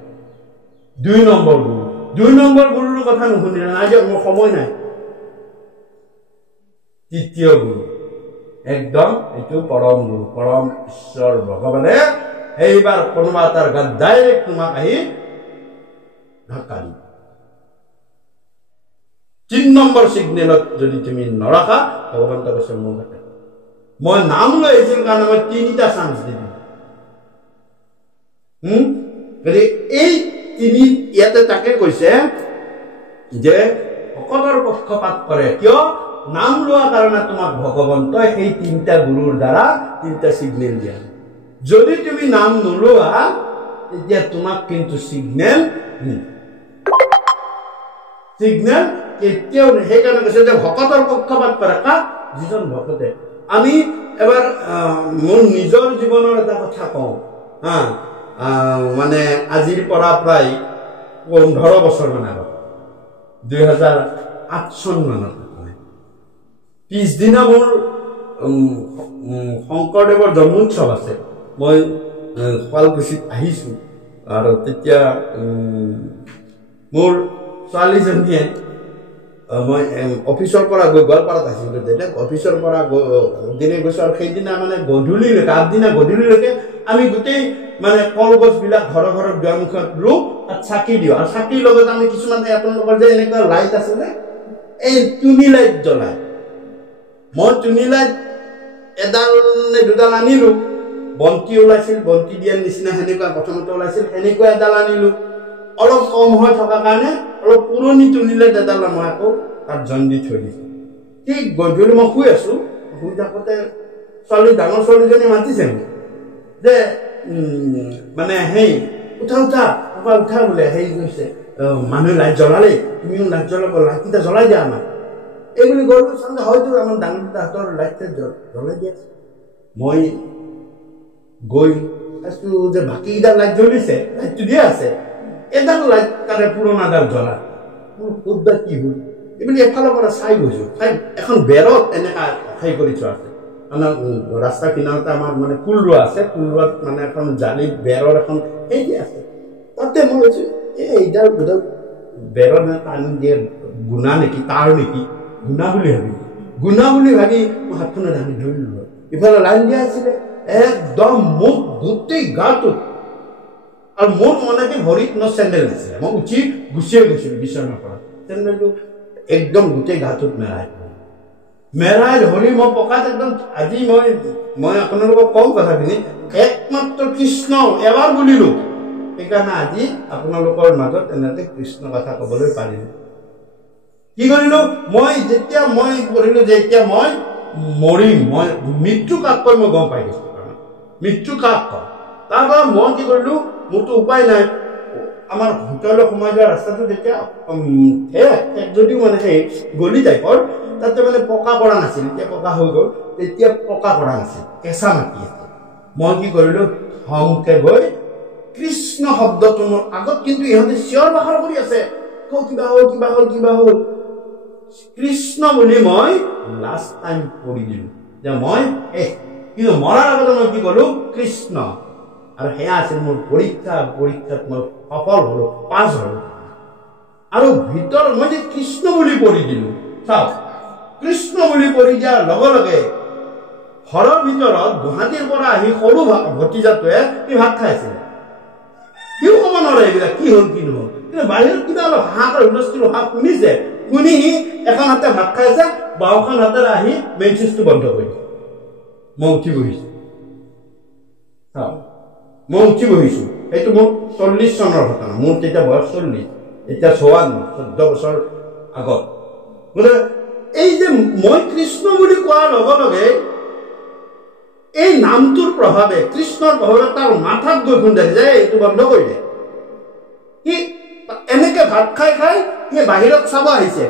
2 নম্বৰ গুৰুৰ কথা নুশুনিলে আজি মোৰ সময় নাই তৃতীয় গুৰু একদম এইটো পৰম গুৰু পৰম ঈশ্বৰ ভগৱানে এইবাৰ কোনোবা তাৰ গাত ডাইৰেক্ট তোমাক আহি ধাক্কা দিব 3 নম্বৰ সিগনেলত যদি তুমি নৰখা ভগৱান কৈছে মোৰ কথা মই নাম লৈ আহিছিল কাৰণে মই 3টা চান্স দিম গতিকে এই 3 ইয়াতে তাকে কৈছে যে ভকতৰ পক্ষপাত কৰে কিয় নাম লোৱা কাৰণে তোমাক ভগৱন্তই সেই 3টা গুৰুৰ দ্বাৰা 3টা সিগনেল দিয়া যদি তুমি নাম নোলোৱা তেতিয়া তোমাক কিন্তু সিগনেল কেতিয়াও সেইকাৰণে কৈছে যে ভকতৰ পক্ষপাত কৰে কাক যিজন ভকতে আমি এবাৰ মোৰ নিজৰ জীৱনৰ এটা কথা কওঁ মানে আজিৰ পৰা প্ৰায় 15 বছৰ মান আগত 2008 চন মানত পিছদিনা মোৰ শংকৰদেৱৰ জন্মোৎসৱ আছে মই শুৱালকুছিত আহিছো আৰু তেতিয়া মোৰ ছোৱালীজনীয়ে মই অফিচৰ পৰা গোৱালপাৰাত আছিলো তেতিয়া অফিচৰ পৰা দিনে গৈছো আৰু সেইদিনা মানে গধূলিলৈকে আগদিনা গধূলিলৈকে আমি গোটেই মানে কলগছবিলাক ঘৰৰ দুৱাৰমুখত ৰুওঁ তাত চাকি দিওঁ আৰু চাকিৰ লগত আমি কিছুমান আপোনালোকৰ যে এনেকুৱা লাইট আছে যে এই টুনি লাইট জ্বলায় মই টুনি লাইট এডাল নে দুডাল আনিলো বন্তি ওলাইছিল বন্তি দিয়াৰ নিচিনা সেনেকুৱা প্ৰথমতে ওলাইছিল সেনেকুৱা এডাল আনিলো অলপ কম হৈ থকা কাৰণে অলপ পুৰণি টুনি লাইট এডাল মই আকৌ তাত জন দি থৈ দিছো ঠিক গধূলি মই শুই আছো শুই থাকোঁতে ডাঙৰ ছোৱালীজনী মাতিছে যে মানে সেই উঠা বোলে সেই কৈছে মানুহে লাইট জ্বলালে তুমিও লাইট জ্বলাব লাইটকেইটা জ্বলাই দিয়া আমাক এই বুলি গ'লো চাওঁতে হয়তো আমাৰ ডাঙৰ হাতৰ লাইটটা জ্বলাই দিয়া মই গৈ আছো যে বাকীকেইটা লাইট জ্বলিছে লাইটটো দিয়া আছে এডাল লাইট তাৰে পুৰণাডাল জ্বলা মোৰ ক'তবা কি হ'ল এইবুলি এফালৰ পৰা চাই গৈছো চাই এখন বেৰত এনেকা সেই কৰি থোৱা আছে মানে ৰাস্তা কিনাৰতে আমাৰ মানে ফুল ৰোৱা আছে ফুল ৰোৱাত মানে এখন জালি বেৰৰ এখন সেই আছে তাতে মই কৈছো এইডাল বেৰত টানি দিয়ে গুণা নেকি তাৰ নেকি গুণা বুলি ভাবি মই হাতখনে দাঙি ধৰিলো ইফালে লাইন দিয়া আছিলে একদম মোক গোটেই গাটো আৰু মোৰ মনে কি ভৰিত চেণ্ডেল নাছিলে মই উঠি গুচিয়ে গৈছিলো বিচনাৰ পৰা চেণ্ডেলটো একদম গোটেই গাটোত মেৰাই ধৰি মই পকাত একদম আজি মই আপোনালোকক কওঁ কথাখিনি একমাত্ৰ কৃষ্ণ এবাৰ বুলিলো সেইকাৰণে আজি আপোনালোকৰ মাজত এনেকৈ কৃষ্ণ কথা ক'বলৈ পাৰিলো কি কৰিলো মই কৰিলো যে এতিয়া মই মৰিম মই মৃত্যু কাক কয় মই গম পাই গৈছো মৃত্যু কাক কয় তাৰপৰা মই কি কৰিলো মোৰতো উপায় নাই আমাৰ হোটেলৰ সোমাই যোৱা ৰাস্তাটো তেতিয়া যদিও মানে সেই গলি টাইপৰ তাতে মানে পকা কৰা নাছিল এতিয়া পকা হৈ গ'ল তেতিয়া পকা কৰা নাছিল কেঁচা মাটি আছিল মই কি কৰিলো খংকে গৈ কৃষ্ণ শব্দটো মোৰ আগত কিন্তু ইহঁতে চিঞৰ বাখৰ কৰি আছে কিবা হ'ল কৃষ্ণ বুলি মই লাষ্ট টাইম পঢ়ি দিলো যে মই কিন্তু মৰাৰ আগতে মই কি কলো কৃষ্ণ আৰু সেয়া আছিল মোৰ পৰীক্ষাত মই সফল হলো পাছ হলো আৰু ভিতৰত মই যে কৃষ্ণ বুলি পঢ়ি দিলো চাওক কৃষ্ণ বুলি পঢ়ি দিয়াৰ লগে লগে ঘৰৰ ভিতৰত গুৱাহাটীৰ পৰা আহি সৰু ভতিজাটোৱে কি ভাত খাইছিল কিয় ক'ব নোৱাৰে এইবিলাক কি হ'ল কি নহ'ল কিন্তু বাহিৰত কিবা অলপ হাঁহৰ হুলস্থুল শুনিছে শুনি এখন হাতে ভাত খাইছে বাওঁখন হাতেৰে আহি মেইন চুইচটো বন্ধ কৰিছে মই উঠি বহিছো এইটো মোৰ 40 চনৰ ঘটনা মোৰ তেতিয়া বয়স 40 এতিয়া 14 বছৰ আগত বোলে এই যে মই কৃষ্ণ বুলি কোৱাৰ লগে লগে এই নামটোৰ প্ৰভাৱে কৃষ্ণৰ প্ৰভাৱে তাৰ মাথাত গৈ খুন্দাইছে যে এইটো বন্ধ কৰি দে সি এনেকে ভাত খাই সি বাহিৰত চাব আহিছে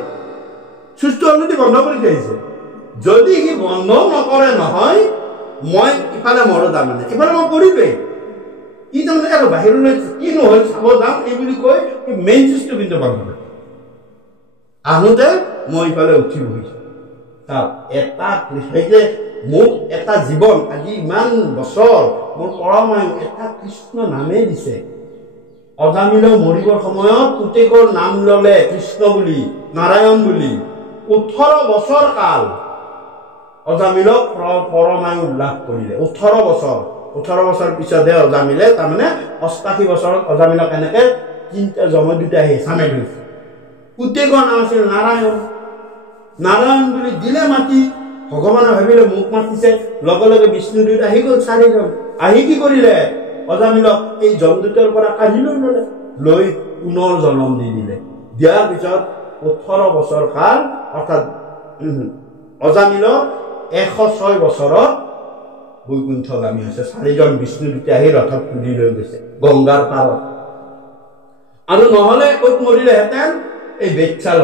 চুইচটো অলৰেডি বন্ধ কৰি আহিছে যদি সি বন্ধ নকৰে নহয় মই ইফালে মৰো তাৰমানে ইফালে মই পৰিবেই ই তাৰমানে আৰু বাহিৰলৈ কি নহ'ল চাব যাম এই বুলি কৈ মেইন চুইচটো কিন্তু বন্ধ কৰি আহোঁতে মই ইফালে উঠি বহিছো এটা যে মোক এটা জীৱন আজি ইমান বছৰ মোৰ পৰমায়ু এটা কৃষ্ণ নামেই দিছে অজামিল মৰিবৰ সময়ত পুতেকৰ নাম ললে কৃষ্ণ বুলি নাৰায়ণ বুলি 18 বছৰ কাল অজামিলক পৰমায়ু লাভ কৰিলে 18 বছৰ পিছতহে অজামিলে তাৰমানে 88 বছৰত অজামিলক এনেকে তিনিটা জমা দুটা আহি চামে ধৰিছে পুতেকৰ নাম আছিল নাৰায়ণ বুলি দিলে মাতি ভগৱানে ভাবিলে মোক মাতিছে লগে লগে বিষ্ণুদূত আহি গ'ল 4জন আহি কি কৰিলে অজামিলক এই জমদূতৰ পৰা কাঢ়ি লৈ পুনৰ জন্ম দি দিলে দিয়াৰ পিছত 18 বছৰ কাল অৰ্থাৎ অজামিলক 106 বছৰত বৈকুণ্ঠগামী হৈছে 4জন বিষ্ণুদূতে আহি ৰথত তুলি লৈ গৈছে গংগাৰ পাৰত আৰু নহলে ক'ত মৰিলেহেঁতেন এই বেচ্চাৰ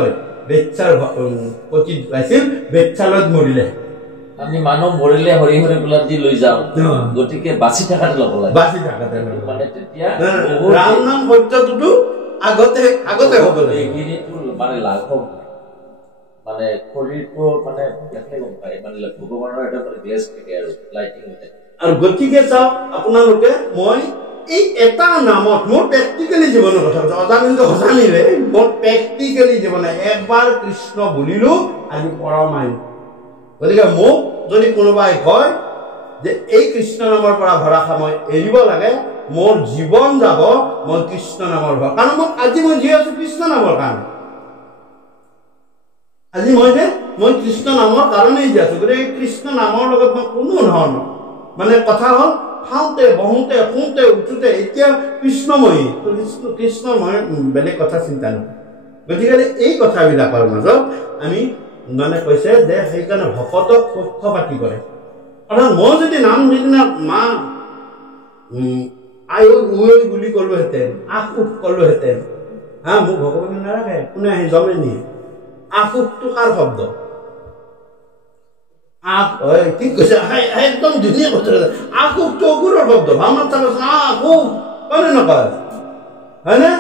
অতীত আছিল বেচ্চালত মৰিলে আমি মানুহ মৰিলে হৰি হৰি বোলা দি লৈ যাওঁ গতিকে বাচি থাকাতে ল'ব লাগে মানে তেতিয়া ৰাম নাম সত্যটোতো আগতে হ'ব লাগে এইখিনিতো মানে লাঘৱ মানে শৰীৰটো মানে দেখলে গম পায় মানে ভগৱানৰ এটা মানে গ্লেজ থাকে আৰু লাইটিং হৈ থাকে আৰু গতিকে চাওক আপোনালোকে মই এই এটা নামত মোৰ প্ৰেক্টিকেলি জীৱনৰ কথা কৈছো অজামিলটো অজামিলে মোৰ প্ৰেক্টিকেলি জীৱনে একবাৰ কৃষ্ণ বুলিলো আজি পৰমায়ু গতিকে মোক যদি কোনোবাই কয় যে এই কৃষ্ণ নামৰ পৰা ভৰসা মই এৰিব লাগে মোৰ জীৱন যাব মই কৃষ্ণ নামৰ কাৰণ আজি মই জীয়াই আছো কৃষ্ণ নামৰ কাৰণে আজি মই কৃষ্ণ নামৰ কাৰণেই জীয়াই আছো গতিকে কৃষ্ণ নামৰ লগত মই কোনো ধৰণৰ মানে কথা হ'ল খাওঁতে বহোঁতে শুওঁতে উঠোঁতে এতিয়া কৃষ্ণময়ী কৃষ্ণময় বেলেগ কথা চিন্তা নহয় গতিকে এই কথাবিলাকৰ মাজত আমি মানে কৈছে যে সেইকাৰণে ভকতক পক্ষপাতি কৰে অৰ্থাৎ মই যদি নাম নিদিনা মা আয়ো বুলি ক'লোহেঁতেন আকুক ক'লোহেঁতেন মোক ভগৱানে নাৰাখে কোনে আহি জমে নিয়ে আকুকটো কাৰ শব্দ ঠিক কৈছে একদম ধুনীয়া কথা আকুকটো অকুৰৰ শব্দ ভাওনাত চাবচোন আকুক কয় নকয় হয়নে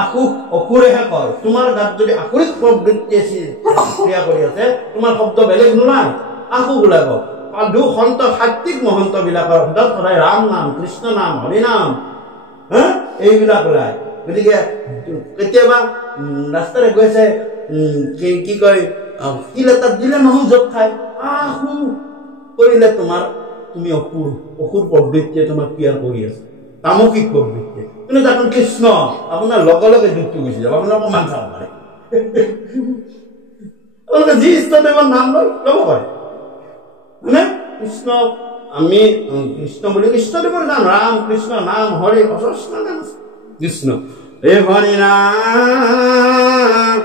আকুক অকুৰেহে কয় তোমাৰ গাত যদি আকুৰিক প্ৰবৃত্তি ক্ৰিয়া কৰি আছে তোমাৰ শব্দ বেলেগ নোলায় আকুক ওলাই কওক সাধু সন্ত সাত্বিক মহন্ত বিলাকৰ ভিতৰত সদায় ৰাম নাম কৃষ্ণ নাম হৰি নাম এইবিলাক ওলায় গতিকে কেতিয়াবা ৰাস্তাৰে গৈছে কি কয় শিল এটাত দিলে মানুহ জপ খায় আহু কৰিলে তুমি অসুৰ প্ৰবৃত্তিয়ে তোমাক ক্ৰিয়া কৰি আছে তামসিক প্ৰবৃত্তি কিন্তু দেখোন কৃষ্ণ আপোনাৰ লগে লগে দুখটো গুচি যাব আপোনাৰ অকমান চাব পাৰে আপোনালোকে যি ইষ্টদেৱৰ নাম ল'ব পাৰে মানে কৃষ্ণ আমি কৃষ্ণ বুলি কৃষ্ণদেৱৰ নাম ৰাম কৃষ্ণ নাম হৰি অজস্ৰ নাম আছে কৃষ্ণ হে হৰি নাম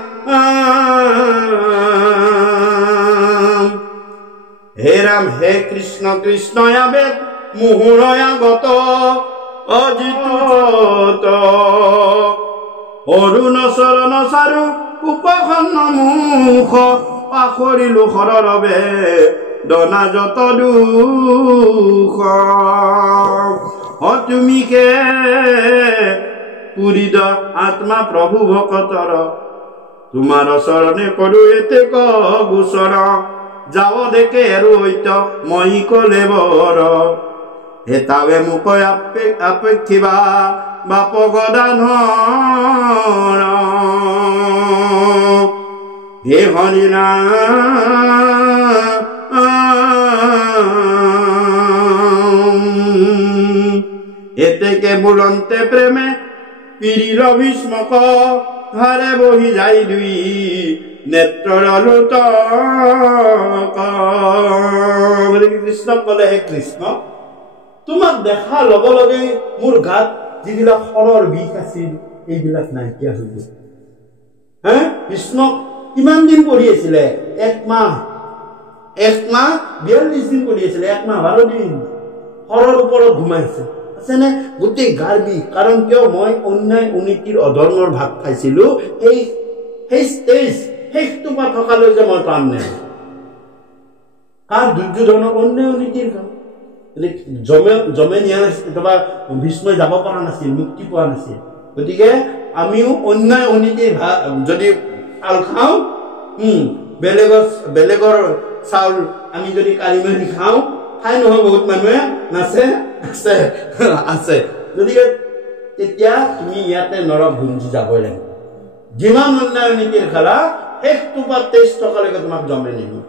হে ৰাম হে কৃষ্ণ কৃষ্ণ আবেদ মুহুৰয়াগত অজিত অৰুণ চৰণ চাৰু উপসন্ন মুখ পাখৰিলো সৰৰবে দনা যত দুখ তুমিকে পুৰিদ আত্মা প্ৰভু ভকতৰ তোমাৰ চৰণে কৰো এতে গোচৰ যাও দেখে ৰৈত মই কলে বৰ হেতাবে মোক আপেক্ষিবা বাপ গদাধৰ হে হৰি এতেকে বুলন্তে প্ৰেমে পিৰিল ভীষ্মক ধাৰে বহি যাই দুই নেত্ৰৰ লোতক কৃষ্ণক ক'লে হে কৃষ্ণ তোমাক দেখা লগে লগে মোৰ গাত যিবিলাক শৰৰ বিষ আছিল এইবিলাক নাইকিয়া হৈ গ'ল কৃষ্ণক কিমান দিন পঢ়ি আছিলে 1 মাহ 42 দিন পঢ়ি আছিলে 1 মাহ 12 দিন শৰৰ ওপৰত ঘুমাইছে আছেনে গোটেই গাৰ বিষ কাৰণ কিয় মই অন্যায় উন্নতিৰ অধৰ্মৰ ভাগ খাইছিলো সেই ষ্টেজ শেষটো পৰা থকালৈ যে মই প্ৰাণ নাই কাৰ দুৰ্যোধনৰ অন্যায় উন্নতিৰ কাম জমে নিয়া নাছিল কেতিয়াবা ভীষ্মই যাব পৰা নাছিল মুক্তি পোৱা নাছিল গতিকে আমিও অন্যায় উন্নতিৰ যদি ফাল খাওঁ বেলেগৰ চাউল আমি যদি কালি মাৰি খাওঁ খাই নহয় বহুত মানুহে নাছে আছে আছে গতিকে তেতিয়া তুমি ইয়াতে নৰক ভুঞ্জি যাবই লাগিব যিমান অন্যায় নীতিৰ খালা শেষটো বা 23 টকালৈকে তোমাক জমে নিদিব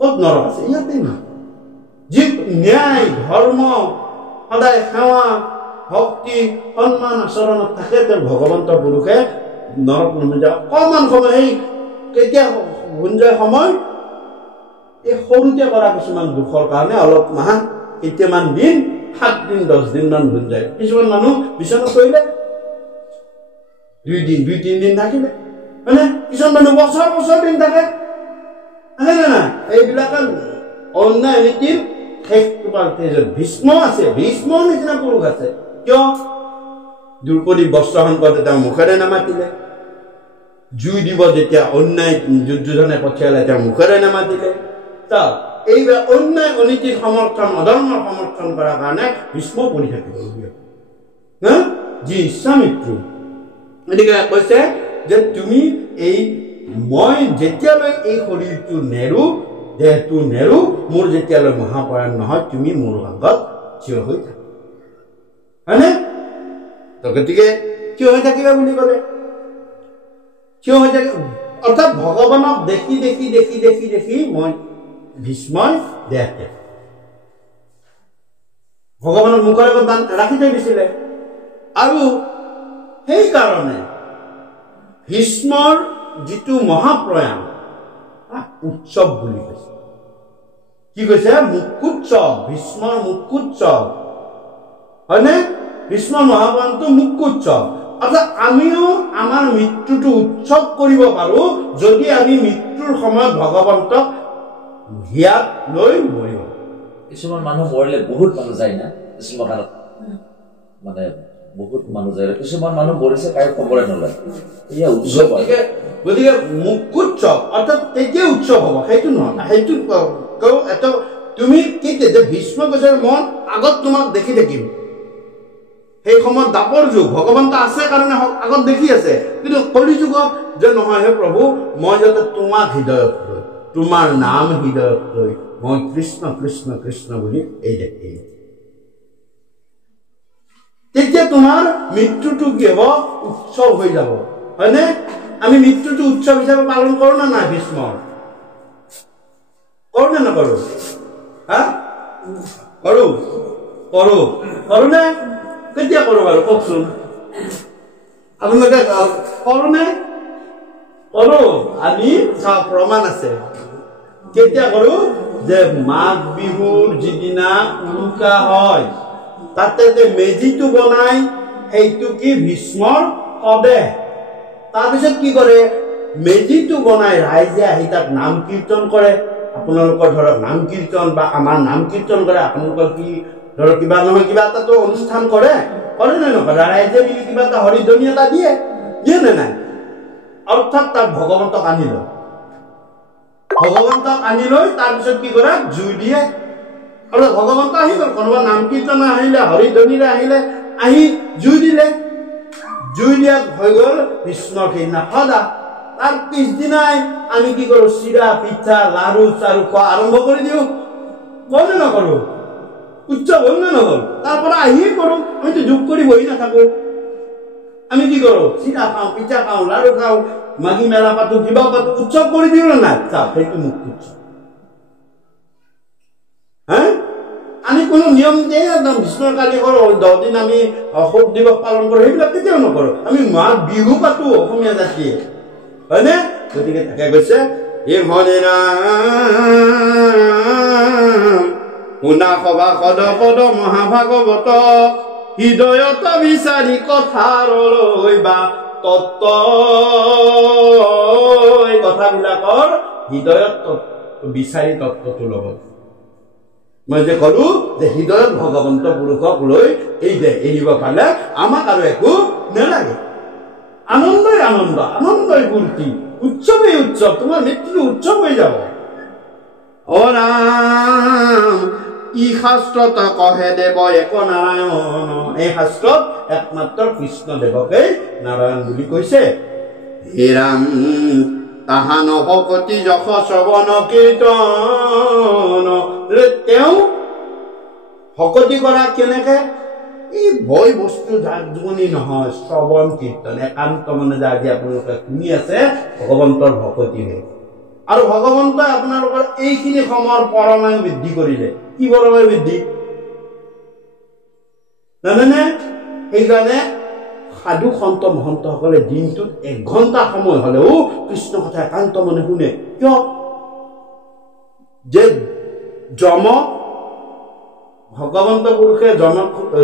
ক'ত নৰক আছে ইয়াতে না যি ন্যায় ধৰ্ম সদায় সেৱা ভক্তি সন্মান আচৰণত থাকে তেওঁ ভগৱন্ত পুৰুষে নৰক নমজা অকণমান সময় সেই কেতিয়া ভুঞ্জয় সময় এই সৰুতে কৰা কিছুমান দুখৰ কাৰণে অলপ মাহ কেতিয়ামান দিন 7 দিন 10 দিন মান ভুঞ্জয় কিছুমান মানুহ বিচনাত পৰিলে 2 দিন 2-3 দিন থাকিলে মানে কিছুমান মানুহ বছৰ দিন থাকে না এইবিলাক অন্যায় নীতিৰ শেষ তোমাৰ ভীষ্ম আছে ভীষ্মৰ নিচিনা পুৰুষ আছে কিয় দ্ৰৌপদী বস্ত্ৰহৰণ কৰোঁতে তেওঁ মুখেৰে নামাতিলে জুই দিব যেতিয়া অন্যায় যুদ্ধজনে পঠিয়ালে তেওঁ মুখেৰে নামাতিলে তাক এইবিলাক অন্যায় অনীতিৰ সমৰ্থন অধৰ্মৰ সমৰ্থন কৰাৰ কাৰণে ভীষ্ম পৰি থাকিবলগীয়া যি ইচ্ছামিত্ৰ গতিকে কৈছে যে তুমি এই মই যেতিয়ালৈ এই শৰীৰটো নেৰো দেহটো নেৰো মোৰ যেতিয়ালৈ মহাপ্ৰয়াণ নহয় তুমি মোৰ আগত থিয় হৈ থাকা হয়নে তো গতিকে থিয় হৈ থাকিবা বুলি ক'লে থিয় হৈ থাকি অৰ্থাৎ ভগৱানক দেখি দেখি দেখি দেখি দেখি মই ভীষ্মই দেহ ত্যাগ ভগৱানৰ মুখৰ আগত ৰাখি থৈ দিছিলে আৰু সেইকাৰণে ভীষ্মৰ যিটো মহাপ্ৰয়াণ উৎসৱ বুলি কৈছে কি কৈছে মুকুৎসৱ ভীষ্মৰ মুকুৎসৱ হয়নে ভীষ্মৰ মহাপ্ৰয়াণটো মুকুৎসৱ অৰ্থাৎ আমিও আমাৰ মৃত্যুটো উৎসৱ কৰিব পাৰো যদি আমি মৃত্যুৰ সময়ত ভগৱন্তক হিয়াত লৈ মৰিব কিছুমান মানুহ মৰিলে বহুত মানুহ যায় না কিছুমান মানে বহুত মানুহ যায় কিছুমান মানুহ মৰিছে কাই খবৰে নলয় এয়া উৎসৱ গতিকে মুকুৎসৱ অৰ্থাৎ তেতিয়া উৎসৱ হ'ব সেইটো নহয় সেইটো এটা তুমি কি যে ভীষ্ম কৈছে মই আগত তোমাক দেখি থাকিম সেই সময়ত দাপৰ যুগ ভগৱন্ত আছে কাৰণে আগত দেখি আছে কিন্তু কলি যুগত যে নহয় হে প্ৰভু মই যাতে তোমাক হৃদয়ত লৈ তোমাৰ নাম হৃদয়ত লৈ মই কৃষ্ণ কৃষ্ণ কৃষ্ণ বুলি এই দেখিম তেতিয়া তোমাৰ মৃত্যুটো কি হ'ব উৎসৱ হৈ যাব হয়নে আমি মৃত্যুটো উৎসৱ হিচাপে পালন কৰোঁ না নাই ভীষ্মৰ কৰোঁ নে নকৰোঁ কৰোঁ নে কেতিয়া কৰোঁ বাৰু কওকচোন আপোনালোকে কৰোঁ নে কৰোঁ আমি প্ৰমাণ আছে কেতিয়া কৰোঁ যে মাঘ বিহুৰ যিদিনা উৰুকা হয় তাতে যে মেজিটো বনাই সেইটো কি ভীষ্মৰ পদে তাৰপিছত কি কৰে মেজিটো বনাই ৰাইজে আহি তাত নাম কীৰ্তন কৰে আপোনালোকৰ ধৰক নাম কীৰ্তন বা আমাৰ নাম কীৰ্তন কৰে আপোনালোকৰ কি ধৰক কিবা নহয় কিবা এটাতো অনুষ্ঠান কৰে নে নকৰে ৰাইজে মিলি কিবা এটা হৰিধ্বনি এটা দিয়ে নে নাই অৰ্থাৎ তাত ভগৱন্তক আনি লৈ তাৰপিছত কি কৰে জুই দিয়ে আৰু ভগৱন্ত আহি গ'ল কোনোবা নাম কীৰ্তন আহিলে হৰিধ্বনিৰে আহিলে আহি জুই দিলে জুই দিয়াত হৈ গ'ল ভীষ্মৰ সেইদিনা সদা তাৰ পিছদিনাই আমি কি কৰোঁ চিৰা পিঠা লাৰু চাৰু খোৱা আৰম্ভ কৰি দিওঁ কওঁ নে নকৰোঁ উৎসৱ হ'ল নে নহ'ল তাৰ পৰা আহিয়ে কৰোঁ আমিতো যোগ কৰি বহি নাথাকোঁ আমি কি কৰোঁ চিৰা খাওঁ পিঠা খাওঁ লাৰু খাওঁ মাঘী মেলা পাতোঁ কিবা পাতোঁ উৎসৱ কৰি দিওঁ নে নাই চাওক সেইটো মুক্ত উৎসৱ আমি কোনো নিয়ম দিয়ে ভীষ্মৰ কালি কৰোঁ 10 দিন আমি শোক দিৱস পালন কৰোঁ সেইবিলাক কেতিয়াও নকৰোঁ আমি মাঘ বিহু পাতোঁ অসমীয়া জাতিয়ে হয়নে গতিকে তাকে কৈছে এই হৰে ৰাম শুনা সভা সদ পদ মহাভাগৱত হৃদয়ত বিচাৰি কথাৰলৈ বা তত্ত্ব এই কথাবিলাকৰ হৃদয়ত বিচাৰি তত্ত্বটো ল'ব মই যে ক'লো যে হৃদয়ত ভগৱন্ত পুৰুষক লৈ এই দেহ এৰিব পালে আমাক আৰু একো নালাগে আনন্দই আনন্দ আনন্দই ফূৰ্তি উৎসৱেই উৎসৱ তোমাৰ মৃত্যুটো উৎসৱ হৈ যাব অ ৰাম ই শাস্ত্ৰত কহে দেৱ এক নাৰায়ণ এই শাস্ত্ৰত একমাত্ৰ কৃষ্ণ দেৱকেই নাৰায়ণ বুলি কৈছে হে ৰাম তাহান ভকতি যশ শ্ৰৱণ কীৰ্তন তেওঁ ভকতি কৰা কেনেকে এই ভয় বস্তু জাগজনী নহয় শ্ৰৱণ কীৰ্তন একান্ত মানে আজি আপোনালোকে শুনি আছে ভগৱন্তৰ ভকতি হয় আৰু ভগৱন্তই আপোনালোকৰ এইখিনি সময়ৰ পৰমায়ু বৃদ্ধি কৰিলে কি পৰমায়ু বৃদ্ধি জানেনে সেইকাৰণে সাধু সন্ত মহন্তসকলে দিনটোত 1 ঘণ্টা সময় হলেও কৃষ্ণ কথা একান্ত মনে শুনে কিয় যে ভগৱন্ত পুৰুষে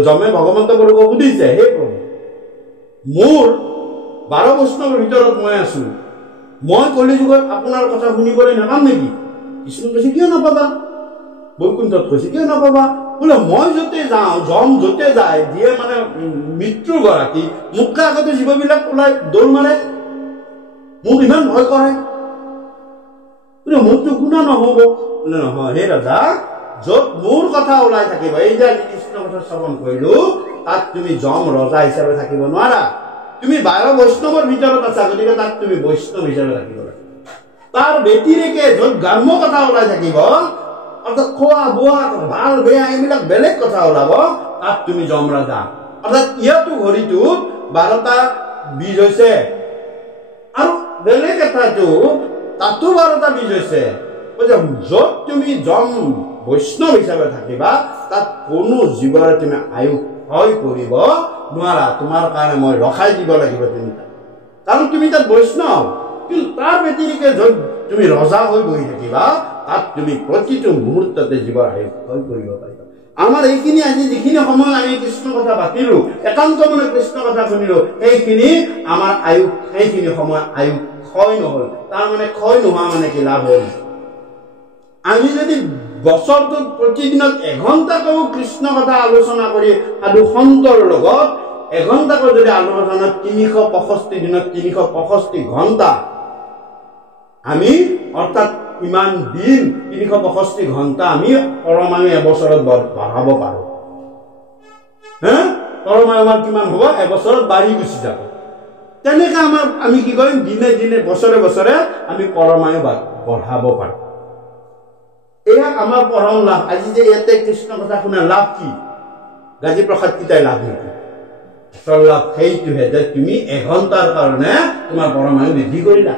জমে ভগৱন্ত পুৰুষক সুধিছে হে প্ৰভু মোৰ 12 বৈষ্ণৱৰ ভিতৰত মই আছো মই কলিযুগত আপোনাৰ কথা শুনিবলৈ নাপাম নেকি কৃষ্ণ কৈছে কিয় নাপাবা বৈকুণ্ঠত কৈছে কিয় নাপাবা বোলে মই যতে যাওঁ জম যতে যায় যিয়ে মানে মৃত্যুৰ গৰাকী মুখা আগতে জীৱবিলাক ওলাই দৌৰ মাৰে মোক ইমান ভয় কৰে বোলে মোকতো শুনা নহব বোলে নহয় হে ৰাজা যত মোৰ কথা ওলাই থাকিব এই যে কৃষ্ণ কথা শ্ৰৱণ কৰিলো তাত তুমি জম ৰজা হিচাপে থাকিব নোৱাৰা তুমি 12 বৈষ্ণৱৰ ভিতৰত আছা গতিকে তাত তুমি বৈষ্ণৱ হিচাপে থাকিব লাগিব তাৰ ব্যতিৰেকে যত গ্ৰাম্য কথা ওলাই থাকিব অৰ্থাৎ খোৱা বোৱা ভাল বেয়া এইবিলাক বেলেগ কথা ওলাব তাত তুমি জম ৰজা অৰ্থাৎ ইয়াতো ঘড়ীটোত 12টা বীজ হৈছে আৰু বেলেগ এটাটো তাতো 12টা বীজ হৈছে যত তুমি জম বৈষ্ণৱ হিচাপে থাকিবা তাত কোনো জীৱৰে তুমি আয়ু ক্ষয় কৰিব নোৱাৰা তোমাৰ কাৰণে মই ৰখাই দিব লাগিব তিনিটা কাৰণ তুমি তাত বৈষ্ণৱ কিন্তু তাৰ ব্যতিৰেকে যত তুমি ৰজা হৈ বহি থাকিবা তাত তুমি প্ৰতিটো মুহূৰ্ততে জীৱৰ আয়ু ক্ষয় কৰিব পাৰিবা আমাৰ এইখিনি আজি যিখিনি সময় আমি কৃষ্ণ কথা পাতিলো একান্ত মনে কৃষ্ণ কথা শুনিলো সেইখিনি আমাৰ আয়ু সেইখিনি সময় আয়ু ক্ষয় নহল তাৰ মানে ক্ষয় নোহোৱা মানে কি লাভ হ'ল আমি যদি বছৰটোত প্ৰতিদিনত 1 ঘণ্টাকৈ কৃষ্ণ কথা আলোচনা কৰি সাধু সন্তৰ লগত 1 ঘণ্টাকৈ যদি আলোচনা 365 দিনত 365 ঘণ্টা আমি অৰ্থাৎ ইমান দিন 365 ঘণ্টা আমি পৰমাণু এবছৰত বঢ়াব পাৰো পৰমাণু আমাৰ কিমান হ'ব এবছৰত বাঢ়ি গুচি যাব তেনেকৈ আমি কি কৰিম দিনে দিনে বছৰে বছৰে আমি পৰমাণু বঢ়াব পাৰো এয়া আমাৰ পৰম লাভ আজি যে ইয়াতে কৃষ্ণ কথা শুনা লাভ কি গাজী প্ৰসাদ কিতাই লাভ নেকি লাভ সেইটোহে যে তুমি 1 ঘণ্টাৰ কাৰণে তোমাৰ পৰমাণু বৃদ্ধি কৰিলা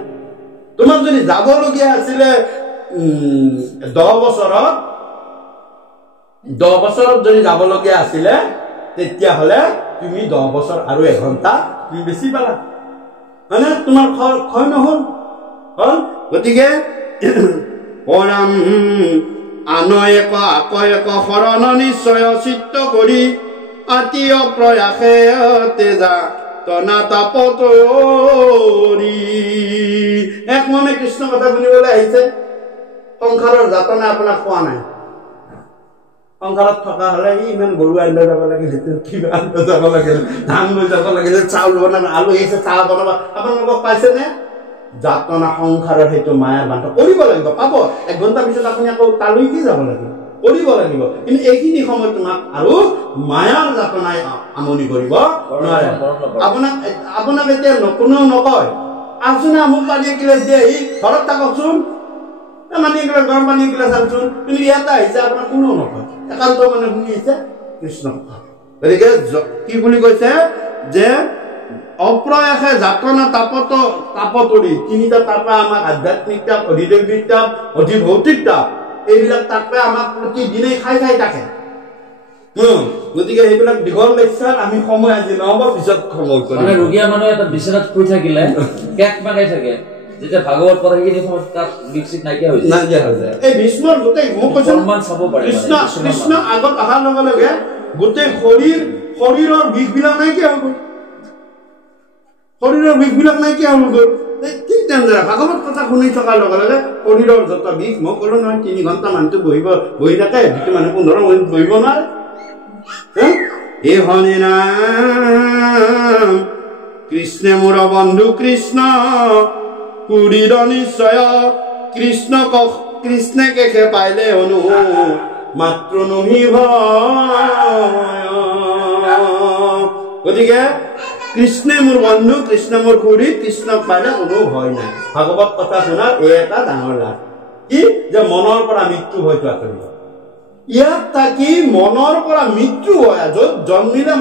তোমাক যদি যাবলগীয়া আছিলে 10 বছৰত যদি যাবলগীয়া আছিলে তেতিয়াহ'লে তুমি 10 বছৰ আৰু 1 ঘণ্টা তুমি বেছি পালা মানে তোমাৰ ক্ষয় নহল গতিকে পৰম আনয়ক আকয়ক শৰণ নিশ্চয় চিত্ত কৰি আতীয় প্ৰয়াসে তেজা তনা তাপতৰি এক মনে কৃষ্ণ কথা শুনিবলৈ আহিছে সংসাৰৰ যাতনা আপোনাক কোৱা নাই সংসাৰত থকা হলে ইমান গৰু আনিব যাব লাগিল কিবা আনিব যাব লাগিল ধান লৈ যাব লাগিল চাউল বনাব আলু আহিছে চাহ বনাব আপোনালোকক পাইছেনে যাতনা সংসাৰৰ সেইটো মায়াৰ বান্ধ কৰিব লাগিব পাব 1 ঘণ্টা পিছত আপুনি আকৌ তালৈ কি যাব লাগিব কৰিব লাগিব কিন্তু এইখিনি সময় তোমাক আৰু মায়াৰ যাতনাই আমনি কৰিব নোৱাৰে আপোনাক এতিয়া কোনেও নকয় আচোন মোক পানী এগিলাচ দিয়ে আহি ঘৰত থাককচোন পানী এগিলাচ গৰম পানী এগিলাচ আনচোন কিন্তু ইয়াতে আহিছে আপোনাক কোনেও নকয় একান্ত মানে শুনি আহিছে কৃষ্ণ গতিকে কি বুলি কৈছে যে অপ্ৰয়াসে যাতনা তাপতৰি 3টা তাপে আমাক আধ্যাত্মিক তাপ অধিদৈবিক তাপ অধিভৌতিক তাপ এইবিলাক তাপে আমাক প্ৰতিদিনে খাই থাকে গতিকে এইবিলাক দীঘল লেকচাৰ আমি সময় আজি নহব পিছত সময় কৰিম মানে ৰোগীয়া মানুহ এটা বিচনাত শুই থাকিলে কেক মাগাই থাকে যেতিয়া ভাগৱত পঢ়ে সেইখিনি সময়ত তাত বিকশিত নাইকিয়া হৈ যায় এই ভীষ্মৰ গোটেই মোক কৈছে চাব পাৰে কৃষ্ণ আগত অহাৰ লগে লগে গোটেই শৰীৰৰ বিষবিলাক নাইকিয়া হৈ গ'ল শৰীৰৰ বিষবিলাক নাইকিয়া হৈ গ'ল ঠিক তেনেদৰে ভাগৱত কথা শুনি থকাৰ লগে লগে শৰীৰৰ যত বিষ মই ক'লো নহয় 3 ঘণ্টা মানুহটো বহি থাকে যিটো মানুহ 15 মিনিট বহিব নোৱাৰে এই হৰি নাম কৃষ্ণে মোৰ বন্ধু কৃষ্ণ পুৰীৰ নিশ্চয় কৃষ্ণে কেখে পাইলে অনু মাত্ৰ নহি ভয় গতিকে কৃষ্ণে মোৰ বন্ধু, কৃষ্ণ মোৰ খুৰী, কৃষ্ণক পালে কোনো ভয় নাই। ভাগৱত কথা শুনাৰ এই এটা ডাঙৰ লাভ কি যে মনৰ পৰা মৃত্যু হয়তো আঁতৰিব। ইয়াত থাকি মনৰ পৰা মৃত্যু হয়, য'ত জন্মিলে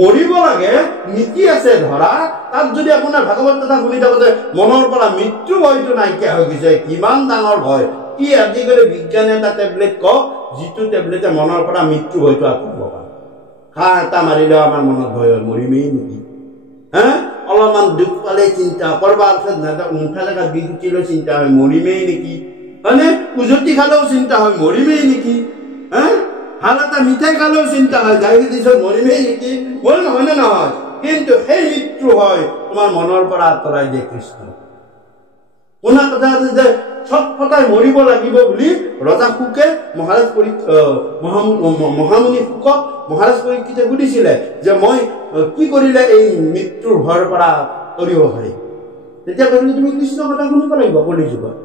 মৰিব লাগে নীতি আছে ধৰা, তাত যদি আপোনাৰ ভাগৱত কথা শুনি থাকোতে মনৰ পৰা মৃত্যু হয়তো নাইকিয়া হৈ গৈছে, কিমান ডাঙৰ ভয়। কি আজিকালি বিজ্ঞানে এটা টেবলেট কওক, যিটো টেবলেটে মনৰ পৰা মৃত্যু হয়তো আঁতৰিব পাৰে। ঘাঁহ এটা মাৰিলেও আমাৰ মনত ভয় হয়, মৰিমেই নেকি। অলপমান দুখ পালে চিন্তা, কৰবাৰ মুঠা জেগাত বিষ উঠিলেও চিন্তা হয়, মৰিমেই নেকি। হয়নে? উজতি খালেও চিন্তা হয়, মৰিমেই নেকি। ভাল এটা মিঠাই খালেও চিন্তা হয়, ডায়েবেটিছত মৰিমেই নেকি। মৰিম হয়নে নহয়? কিন্তু সেই মৃত্যু হয় তোমাৰ মনৰ পৰা আঁতৰাই দিয়ে কৃষ্ণ। শুনা কথা আছে যে ছটফটাই মৰিব লাগিব বুলি ৰজা শুকে মহামুনি শুকক মহাৰাজ পৰীক্ষিতে সুধিছিলে যে মই কি কৰিলে এই মৃত্যুৰ ভয়ৰ পৰা তৰিব পাৰিম। তেতিয়া কৈছিলে তুমি কৃষ্ণ কথা শুনিব লাগিব কলি যুগত।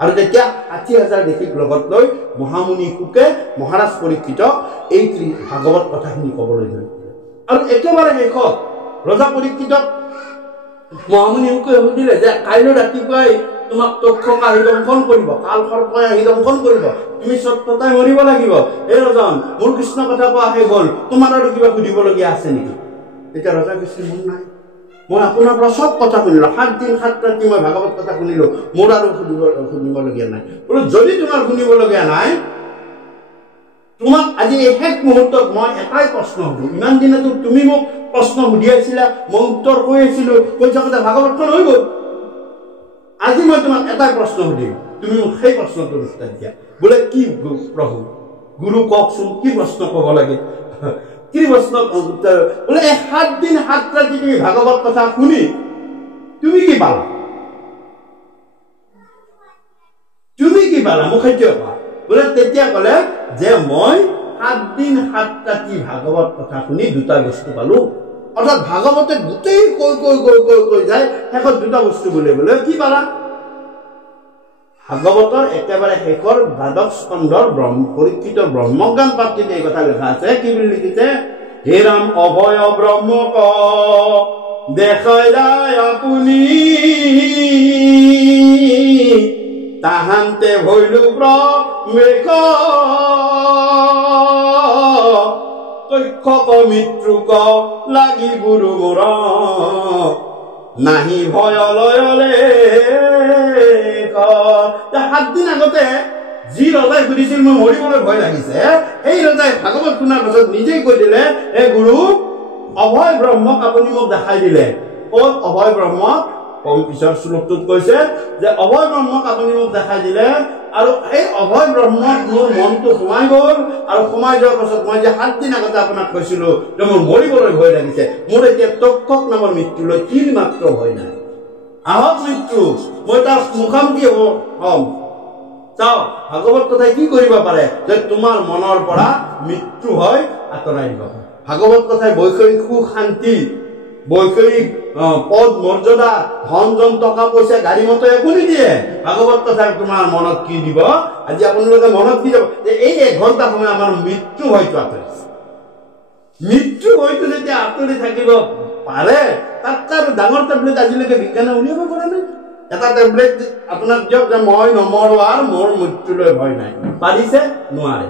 আৰু তেতিয়া ৬০,০০০ দেশীক লগত লৈ মহামুনি শুকে মহাৰাজ পৰীক্ষিতক এই ভাগৱত কথাখিনি ক'বলৈ ধৰিছিলে। আৰু একেবাৰে শেষত ৰজা পৰীক্ষিতক মহামুনি শুকে সুধিলে যে কাইলৈ ৰাতিপুৱাই তোমাক তক্ষক আহি দংশন কৰিব, কাল সৰ্পই আহি দংশন কৰিব, তুমি ছটফটাই মৰিব লাগিব। এই ৰজন মোৰ কৃষ্ণ কথা কোৱা শেষ হ'ল, তোমাৰ আৰু কিবা সুধিবলগীয়া আছে নেকি? তেতিয়া ৰজা কৈছে মোৰ নাই, মই আপোনাৰ পৰা চব কথা শুনিলো, ৭ দিন ৭ ৰাতি মই ভাগৱত কথা শুনিলো, মোৰ আৰু শুনিবলগীয়া নাই। বোলো যদি তোমাৰ শুনিবলগীয়া নাই, তোমাক আজি এই শেষ মুহূৰ্তত মই এটাই প্ৰশ্ন সুধো। ইমান দিনেতো তুমি মোক প্ৰশ্ন সুধি আছিলা, মই উত্তৰ কৈ আছিলো, কৈ থাকোতে ভাগৱতখন হৈ গ'ল। আজি মই তোমাক এটাই প্ৰশ্ন সুধিম, তুমি মোক সেই প্ৰশ্নটোৰ উত্তৰ দিয়া। বোলে কি প্ৰভু? গুৰু কওকচোন কি প্ৰশ্ন ক'ব লাগে। কি প্ৰশ্ন উত্তৰ? বোলে ৭ দিন ৭ ৰাতি তুমি ভাগৱত কথা শুনি তুমি কি পালা? তুমি কি পালা মোক সেইটোৱে কোৱা। বোলে তেতিয়া ক'লে যে মই ৭ দিন ৭ ৰাতি ভাগৱত কথা শুনি ২টা বস্তু পালো। অৰ্থাৎ ভাগৱতে গোটেই কৈ যায় শেষত 2টা বস্তু বোলে কি পালা? ভাগৱতৰ একেবাৰে শেষৰ ১২ স্কন্ধৰ পৰীক্ষিতৰ ব্ৰহ্মজ্ঞান প্ৰাপ্তিত এই কথা লেখা আছে। কি বুলি লিখিছে? হে ৰাম অভয় ব্ৰহ্মক দেখাই যায় আপুনি, তাহান্তে ভৈলো প্ৰৱেশ তক্ষক মৃত্যুক লাগি গুৰু মোৰ, নাহি ভয় লয়লে। ৭ দিন আগতে যি ৰজাই সুধিছিল মই মৰিবলৈ ভয় লাগিছে, সেই ৰজাই ভাগৱত শুনাৰ পাছত নিজেই কৈ দিলে হে গুৰু অভয় ব্ৰহ্মক আপুনি মোক দেখাই দিলে। ক'ত অভয় ব্ৰহ্মক? কম পিছৰ শ্লোকটোত কৈছে যে অভয় ব্ৰহ্মক আপুনি মোক দেখাই দিলে, আৰু এই অভয় ব্ৰহ্মত মোৰ মনটো সোমাই গ'ল, আৰু সোমাই যোৱাৰ পাছত মই যে 7 দিন আগতে আপোনাক কৈছিলো যে মোৰ মৰিবলৈ ভয় লাগিছে, মোৰ এতিয়া তক্ষক নামৰ মৃত্যুলৈ তিল মাত্ৰ ভয় নাই। আহক মৃত্যু, মই তাৰ মুখামুখি হ'ম। চাও ভাগৱত কথাই কি কৰিব পাৰে যে তোমাৰ মনৰ পৰা মৃত্যু হয় আঁতৰাই দিব। ভাগৱত কথাই বৈষয়িক সুখ শান্তি, বৈষয়িক পদ মৰ্যাদা, ধন জন টকা পইচা গাড়ী মটৰ একো নিদিয়ে। ভাগৱত কথাই তোমাৰ মনত কি দিব? আজি আপোনালোকে মনত কি যাব যে এই 1 ঘণ্টা সময় আমাৰ মৃত্যু হয়তো আঁতৰিছে। মৃত্যু হয়তো যেতিয়া আঁতৰি থাকিব পাৰে, তাতকৈ আৰু ডাঙৰ টেবলেট আজিলৈকে বিজ্ঞানে উলিয়াব পৰা নাই। এটা টেবলেট আপোনাক দিয়ক যে মই নমৰো আৰু মোৰ মৃত্যুলৈ ভয় নাই, পাৰিছে? নোৱাৰে।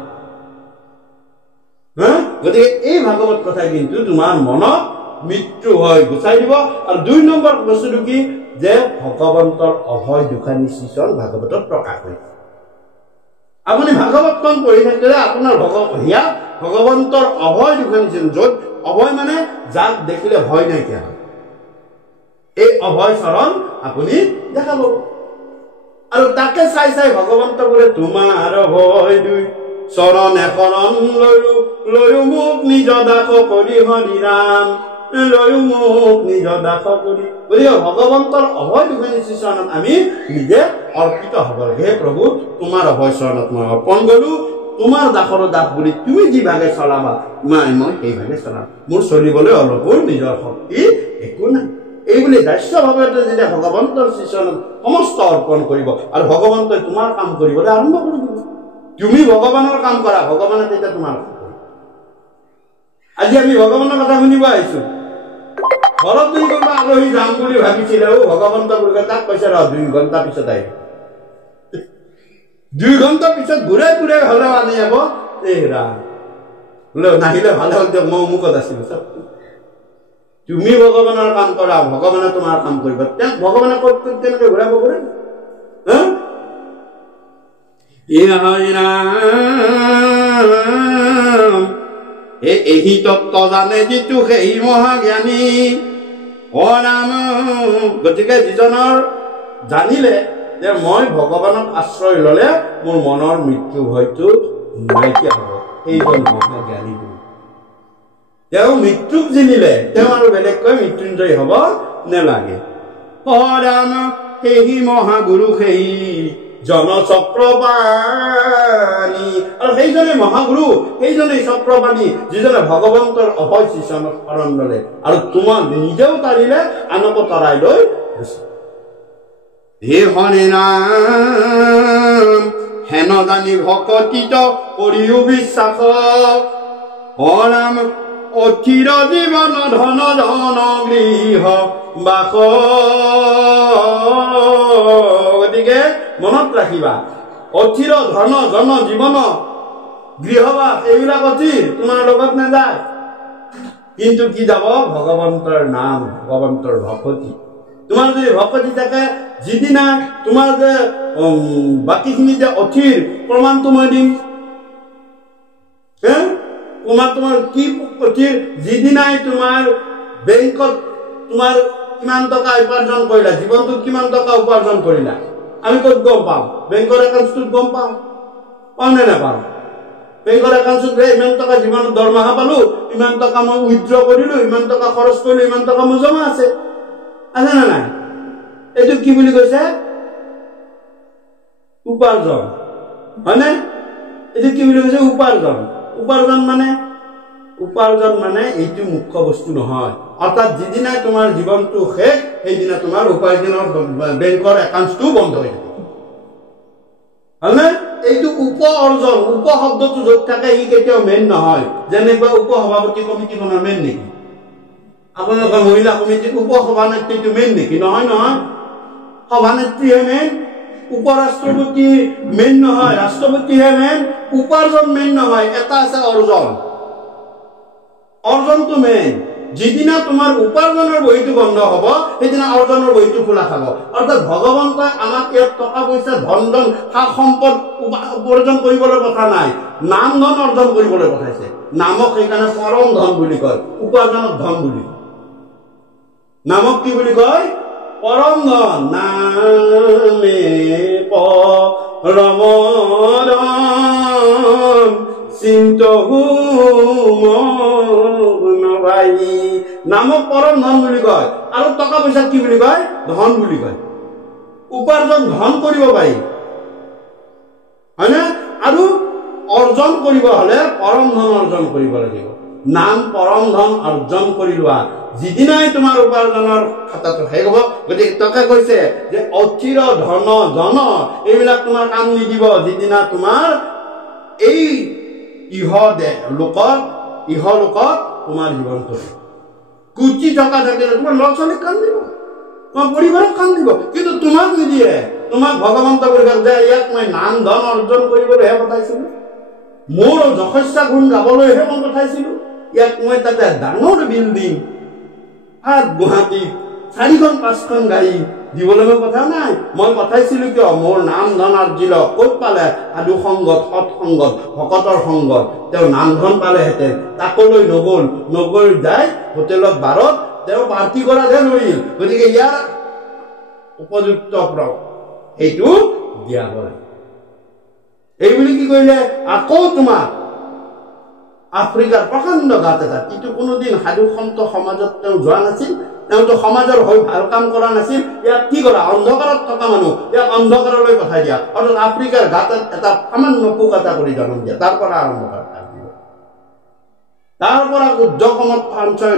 গতিকে এই ভাগৱত কথাই কিন্তু তোমাৰ মনত মৃত্যু হয় গুচাই দিব। আৰু 2 নম্বৰ বস্তুটো কি যে ভগৱন্তৰ অভয় দুখানি শ্ৰীচৰণ ভাগৱতত প্ৰকাশ হৈছে। আপুনি ভাগৱতখন পঢ়ি থাকিলে আপোনাৰ ভগৱন্তৰ অভয় দুখানি শ্ৰীচৰণ, য'ত অভয় মানে যাক দেখিলে ভয় নাইকিয়া হয়, এই অভয় চৰণ আপুনি দেখা পাব। আৰু তাকে চাই চাই ভগৱন্ত বোলে তোমাৰ অভয় 2 চৰণ শৰণ লৈও মোক নিজ দাস কৰি হৰি ৰাম, লৈও মোক নিজ দাস কৰি। গতিকে ভগৱন্তৰ অভয় দুখানি শ্ৰীচৰণত আমি নিজে অৰ্পিত হ'ব লাগে। হে প্ৰভু তোমাৰ অভয় চৰণত মই অৰ্পণ গলো, তোমাৰ দাসৰ দাস বুলি তুমি যি ভাগে চলাবা মই সেই ভাগে চলাম, মোৰ চলিবলৈ অলপো নিজৰ শক্তি একো নাই। এইবুলি দাস্যভাৱে যেতিয়া ভগৱন্তৰ শ্ৰীচৰণত সমস্ত অৰ্পণ কৰিব আৰু ভগৱন্তই তোমাৰ কাম কৰিবলৈ আৰম্ভ কৰি দিব। তুমি ভগৱানৰ কাম কৰা, ভগৱানে তেতিয়া তোমাৰ কাম কৰিব। আজি আমি ভগৱানৰ কথা শুনিব আহিছো, ঘৰত যদি কোনোবা আলহী যাম বুলি ভাবিছিলে ভগৱন্ত পুৰুষে তাক কৈছে ৰ 2 ঘণ্টা পিছত আহিব 2 ঘণ্টা পিছত ঘূৰাই ঘূৰাই হ'লেও আনি যাব এৰা বোলে নাহিলে ভালে হ'ল দিয়ক মই অমুকত আছিলো তুমি ভগৱানৰ কাম কৰা ভগৱানে তোমাৰ কাম কৰিব তেওঁক ভগৱানে ক'ত কেনেকৈ ঘূৰাব পাৰে এই তত্ত্ব জানে যিটো সেই মহাজ্ঞানী ৰাম গতিকে যিজনৰ জানিলে যে মই ভগৱানক আশ্ৰয় ললে মোৰ মনৰ মৃত্যু হয়তো নাইকিয়া হ'ব সেইজন মহাজ্ঞানী তেওঁ মৃত্যুক জিনিলে তেওঁ আৰু বেলেগকৈ মৃত্যুঞ্জয় হ'ব নেলাগে ৰাম সেই মহাগুৰু সেই জনচক্ৰবাণী আৰু সেইজনে মহাগুৰু সেইজনে চক্ৰবাণী যিজনে ভগৱন্তৰ অভয় শ্ৰীচৰণক শৰণ ললে আৰু তোমাক নিজেও তাৰিলে আনকো তৰাই লৈ হে হৰে নাম হেন জানি ভকতিত কৰিও বিশ্বাস ৰাম অচিৰ জীৱন ধন ধন গৃহ বাস গতিকে মনত ৰাখিবা অচিৰ ধন জন জীৱন গৃহবাস এইবিলাক অচিৰ তোমাৰ লগত নাযায় কিন্তু কি যাব ভগৱন্তৰ নাম ভগৱন্তৰ ভকতি তোমাৰ যদি ভকতি থাকে যিদিনা তোমাৰ যে বাকীখিনি যে অচিৰ প্ৰমাণটো মই দিম তোমাৰ কি অচিৰ যিদিনাই তোমাৰ বেংকত তোমাৰ কিমান টকা উপাৰ্জন কৰিলা জীৱনটোত কিমান টকা উপাৰ্জন কৰিলা আমি ক'ত গম পাওঁ বেংকৰ একাউণ্টটোত গম পাওঁ নে নাপাওঁ বেংকৰ একাউণ্টত ইমান টকা জীৱনত দৰমহা পালো ইমান টকা মই উইথড্ৰ কৰিলো ইমান টকা খৰচ কৰিলো ইমান টকা মোৰ জমা আছে নে নাই এইটো কি বুলি কৈছে উপাৰ্জন হয়নে এইটো কি বুলি কৈছে উপাৰ্জন মানে এইটো মুখ্য বস্তু নহয় অৰ্থাৎ যিদিনা তোমাৰ জীৱনটো শেষ সেইদিনা তোমাৰ উপাৰ্জনৰ বেংকৰ একাউণ্টটো বন্ধ হৈ যাব হয়নে এইটো উপ-অৰ্জন উপ শব্দটো য'ত থাকে ই কেতিয়াও মেইন নহয় যেনেকুৱা উপ-সভাপতি কমিটিখনৰ মেইন নেকি আপোনালোকৰ মহিলা কমিটিৰ উপ-সভানেত্ৰীটো মেইন নেকি নহয় সভানেত্ৰীহে মেইন উপৰাষ্ট্ৰপতি মেইন নহয় ৰাষ্ট্ৰপতিহে মেইন উপাৰ্জন মেইন নহয় এটা আছে অৰ্জনটো মেইন যিদিনা তোমাৰ উপাৰ্জনৰ বহীটো বন্ধ হ'ব সেইদিনা অৰ্জনৰ বহীটো খোলা খাব অৰ্থাৎ ভগৱন্তই আমাক ইয়াত টকা পইচা ধন সা সম্পদ উপাৰ্জন কৰিবলৈ কথা নাই নাম ধন অৰ্জন কৰিবলৈ পঠাইছে নামক সেইকাৰণে পৰম ধন বুলি কয় উপাৰ্জনৰ ধন বুলি নামক কি বুলি কয় পৰম ধন নামে পৰম ধন চিন্তহু মনবাই নামক পৰম ধন বুলি কয় আৰু টকা পইচা কি বুলি কয় ধন বুলি কয় উপাৰ্জন ধন কৰিব পাৰি হয়নে আৰু অৰ্জন কৰিব হলে পৰম ধন অৰ্জন কৰিব লাগিব নাম পৰম ধন অৰ্জন কৰি লোৱা যিদিনাই তোমাৰ উপাৰ্জনৰ খাতাটো শেষ হ'ব গতিকে টকা কৈছে যে অচিৰ ধন জন এইবিলাক তোমাৰ কাম নিদিব যিদিনা তোমাৰ এই ইহলোকত তোমাৰ জীৱনটো কোটি টকা থাকিলে তোমাৰ ল'ৰা ছোৱালীক কাম দিব তোমাৰ পৰিবাৰক কাম দিব কিন্তু তোমাক নিদিয়ে তোমাক ভগৱন্ত পৰিবাৰ যে ইয়াক মই নাম ধন অৰ্জন কৰিবলৈহে পঠাইছিলো মোৰ যশস্যা গুণ গাবলৈহে মই পঠাইছিলো ইয়াক মই তাতে ডাঙৰ বিল্ডিং গুৱাহাটীত 4খন 5খন গাড়ী দিবলৈ মই কথা নাই মই পঠাইছিলো কিয় মোৰ নাম ধন আৰ্জিল ক'ত পালে সাধু সংগত সৎ সংগত ভকতৰ সংগত তেওঁ নাম ধন পালেহেঁতেন তাকলৈ নগল যায় হোটেলত বাৰত তেওঁ পাৰ্টি কৰাতহে ধৰিল গতিকে ইয়াৰ উপযুক্ত সেইটো দিয়া হয় এই বুলি কি কৰিলে আকৌ তোমাক আফ্ৰিকাৰ প্ৰকাণ্ড গাঁত এটা কিন্তু কোনোদিন সাধু সন্ত সমাজত তেওঁ যোৱা নাছিল তেওঁতো সমাজৰ হৈ ভাল কাম কৰা নাছিল ইয়াক কি কৰা অন্ধকাৰত থকা মানুহ ইয়াক অন্ধকাৰলৈ পঠাই দিয়া অৰ্থাৎ আফ্ৰিকাৰ গাঁতত এটা সামান্য পোক এটা কৰি জন্ম দিয়া তাৰ পৰা আৰম্ভ কৰা তাৰ পৰা উদ্যোগমত সঞ্চয়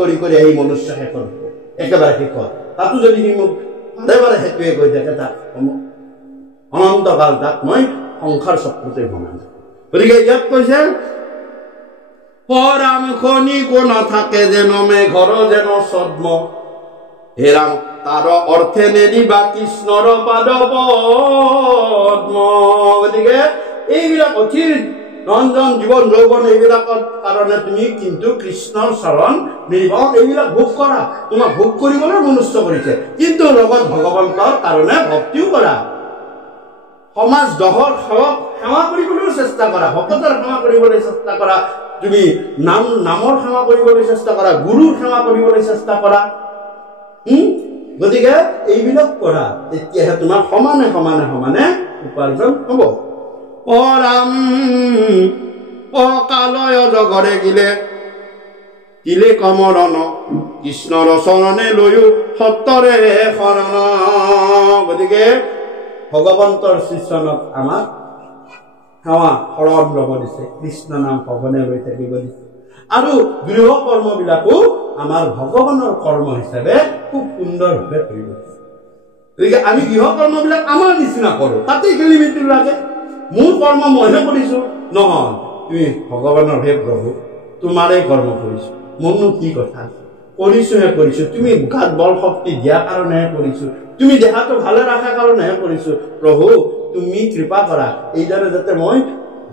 কৰি এই মনুষ্য শেষত একেবাৰে শেষত তাতো যদি সি মোক বাৰে সেইটোৱে কৈ থাকে তাক অনন্তকাল তাক মই সংসাৰ চক্ৰতে বনাম গতিকে ইয়াত কৈছে রাম খনি কোন থাকে যেন মেঘর যেন সদ্ম হে রাম তার অর্থে নেদিবা কৃষ্ণর পাদ পদ্ম গতিকে এইবিলাক অচিৰ ৰঞ্জন জীৱন যৌৱন এইবিলাকৰ কাৰণে তুমি কিন্তু কৃষ্ণৰ চৰণ নিৰিবা এইবিলাক ভোগ কৰা তোমাক ভোগ কৰিবলৈ মনুষ্য কৰিছে কিন্তু লগত ভগৱন্তৰ কাৰণে ভক্তিও কৰা সমাজ দহৰ সেৱা কৰিবলৈ চেষ্টা কৰা ভকতৰ সেৱা কৰিবলৈ চেষ্টা কৰা তুমি নামৰ সেৱা কৰিবলৈ চেষ্টা কৰা গুৰুৰ সেৱা কৰিবলৈ চেষ্টা কৰা গতিকে এইবিলাক কৰা তেতিয়াহে তোমাৰ সমানে সমানে সমানে উপাৰ্জন হ'ব ৰাম কালয় জগৰে গিলে তিলে কমৰণ কৃষ্ণৰ চৰণে লৈও সত্তৰে শৰণ গতিকে ভগৱন্তৰ শ্ৰীচৰণত আমাক সেৱা শৰণ ল'ব দিছে কৃষ্ণ নাম সঘনে লৈ থাকিব দিছে আৰু গৃহ কৰ্মবিলাকো আমাৰ ভগৱানৰ কৰ্ম হিচাপে খুব সুন্দৰভাৱে কৰিব দিছে গতিকে আমি গৃহ কৰ্মবিলাক আমাৰ নিচিনা কৰোঁ তাতেই খেলিমেলি লাগে মোৰ কৰ্ম মইহে কৰিছোঁ নহয় তুমি ভগৱানৰ হে প্ৰভু তোমাৰেই কৰ্ম কৰিছোঁ মোৰনো কি কথা কৰিছোহে কৰিছোঁ তুমি গাত বল শক্তি দিয়াৰ কাৰণেহে কৰিছোঁ তুমি দেহাটো ভালে ৰখাৰ কাৰণেহে কৰিছোঁ প্ৰভু তুমি কৃপা কৰা এইদৰে যাতে মই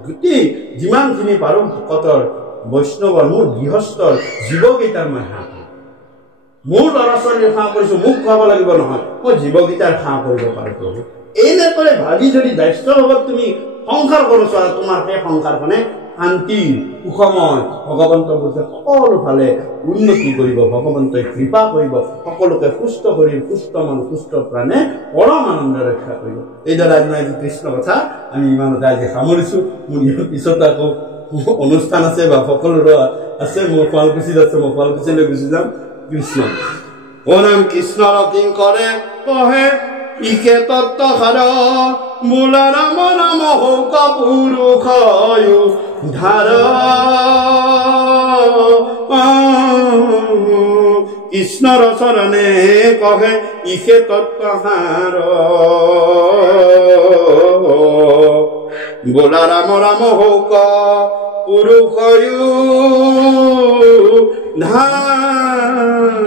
গোটেই যিমানখিনি পাৰোঁ ভকতৰ বৈষ্ণৱৰ মোৰ গৃহস্থৰ জীৱকেইটাৰ মই হাঁহ মোৰ ল'ৰা ছোৱালীৰ সেৱা কৰিছোঁ মোক খুৱাব লাগিব নহয় মই জীৱকেইটাৰ সেৱা কৰিব পাৰোঁ প্ৰভু এনেকৈ ভাবি যদি দায়িত্বভাৱত তুমি সংসাৰ কৰিছা তোমাৰ সেই সংসাৰখনে শান্তি সুখময় ভগৱন্তৰ বুজে সকলো ফালে উন্নতি কৰিব ভগৱন্তই কৃপা কৰিব সকলোকে সুস্থ শৰীৰ সুস্থ মন সুস্থ প্ৰাণে পৰম আনন্দ ৰক্ষা কৰিব এইদৰে আজি কৃষ্ণ কথা আমি ইমানতে আজি সামৰিছোঁ মোৰ ইয়াৰ পিছত আকৌ অনুষ্ঠান আছে বা সকলোৰে আছে মোৰ শুৱালকুছিত আছে মই শুৱালকুছিলৈ গুচি যাম কৃষ্ণ নাম কৃষ্ণৰ কিং কৰে কহে ইকে তত্ত্ব সাৰ বোলা ৰাম ৰাম হৌক পুৰুষয়ো ধাৰ কৃষ্ণৰ চৰণে কহে ইকে তত্ত্ব সাৰ বোলা ৰাম ৰাম হৌক পুৰুষয়ো ধাৰ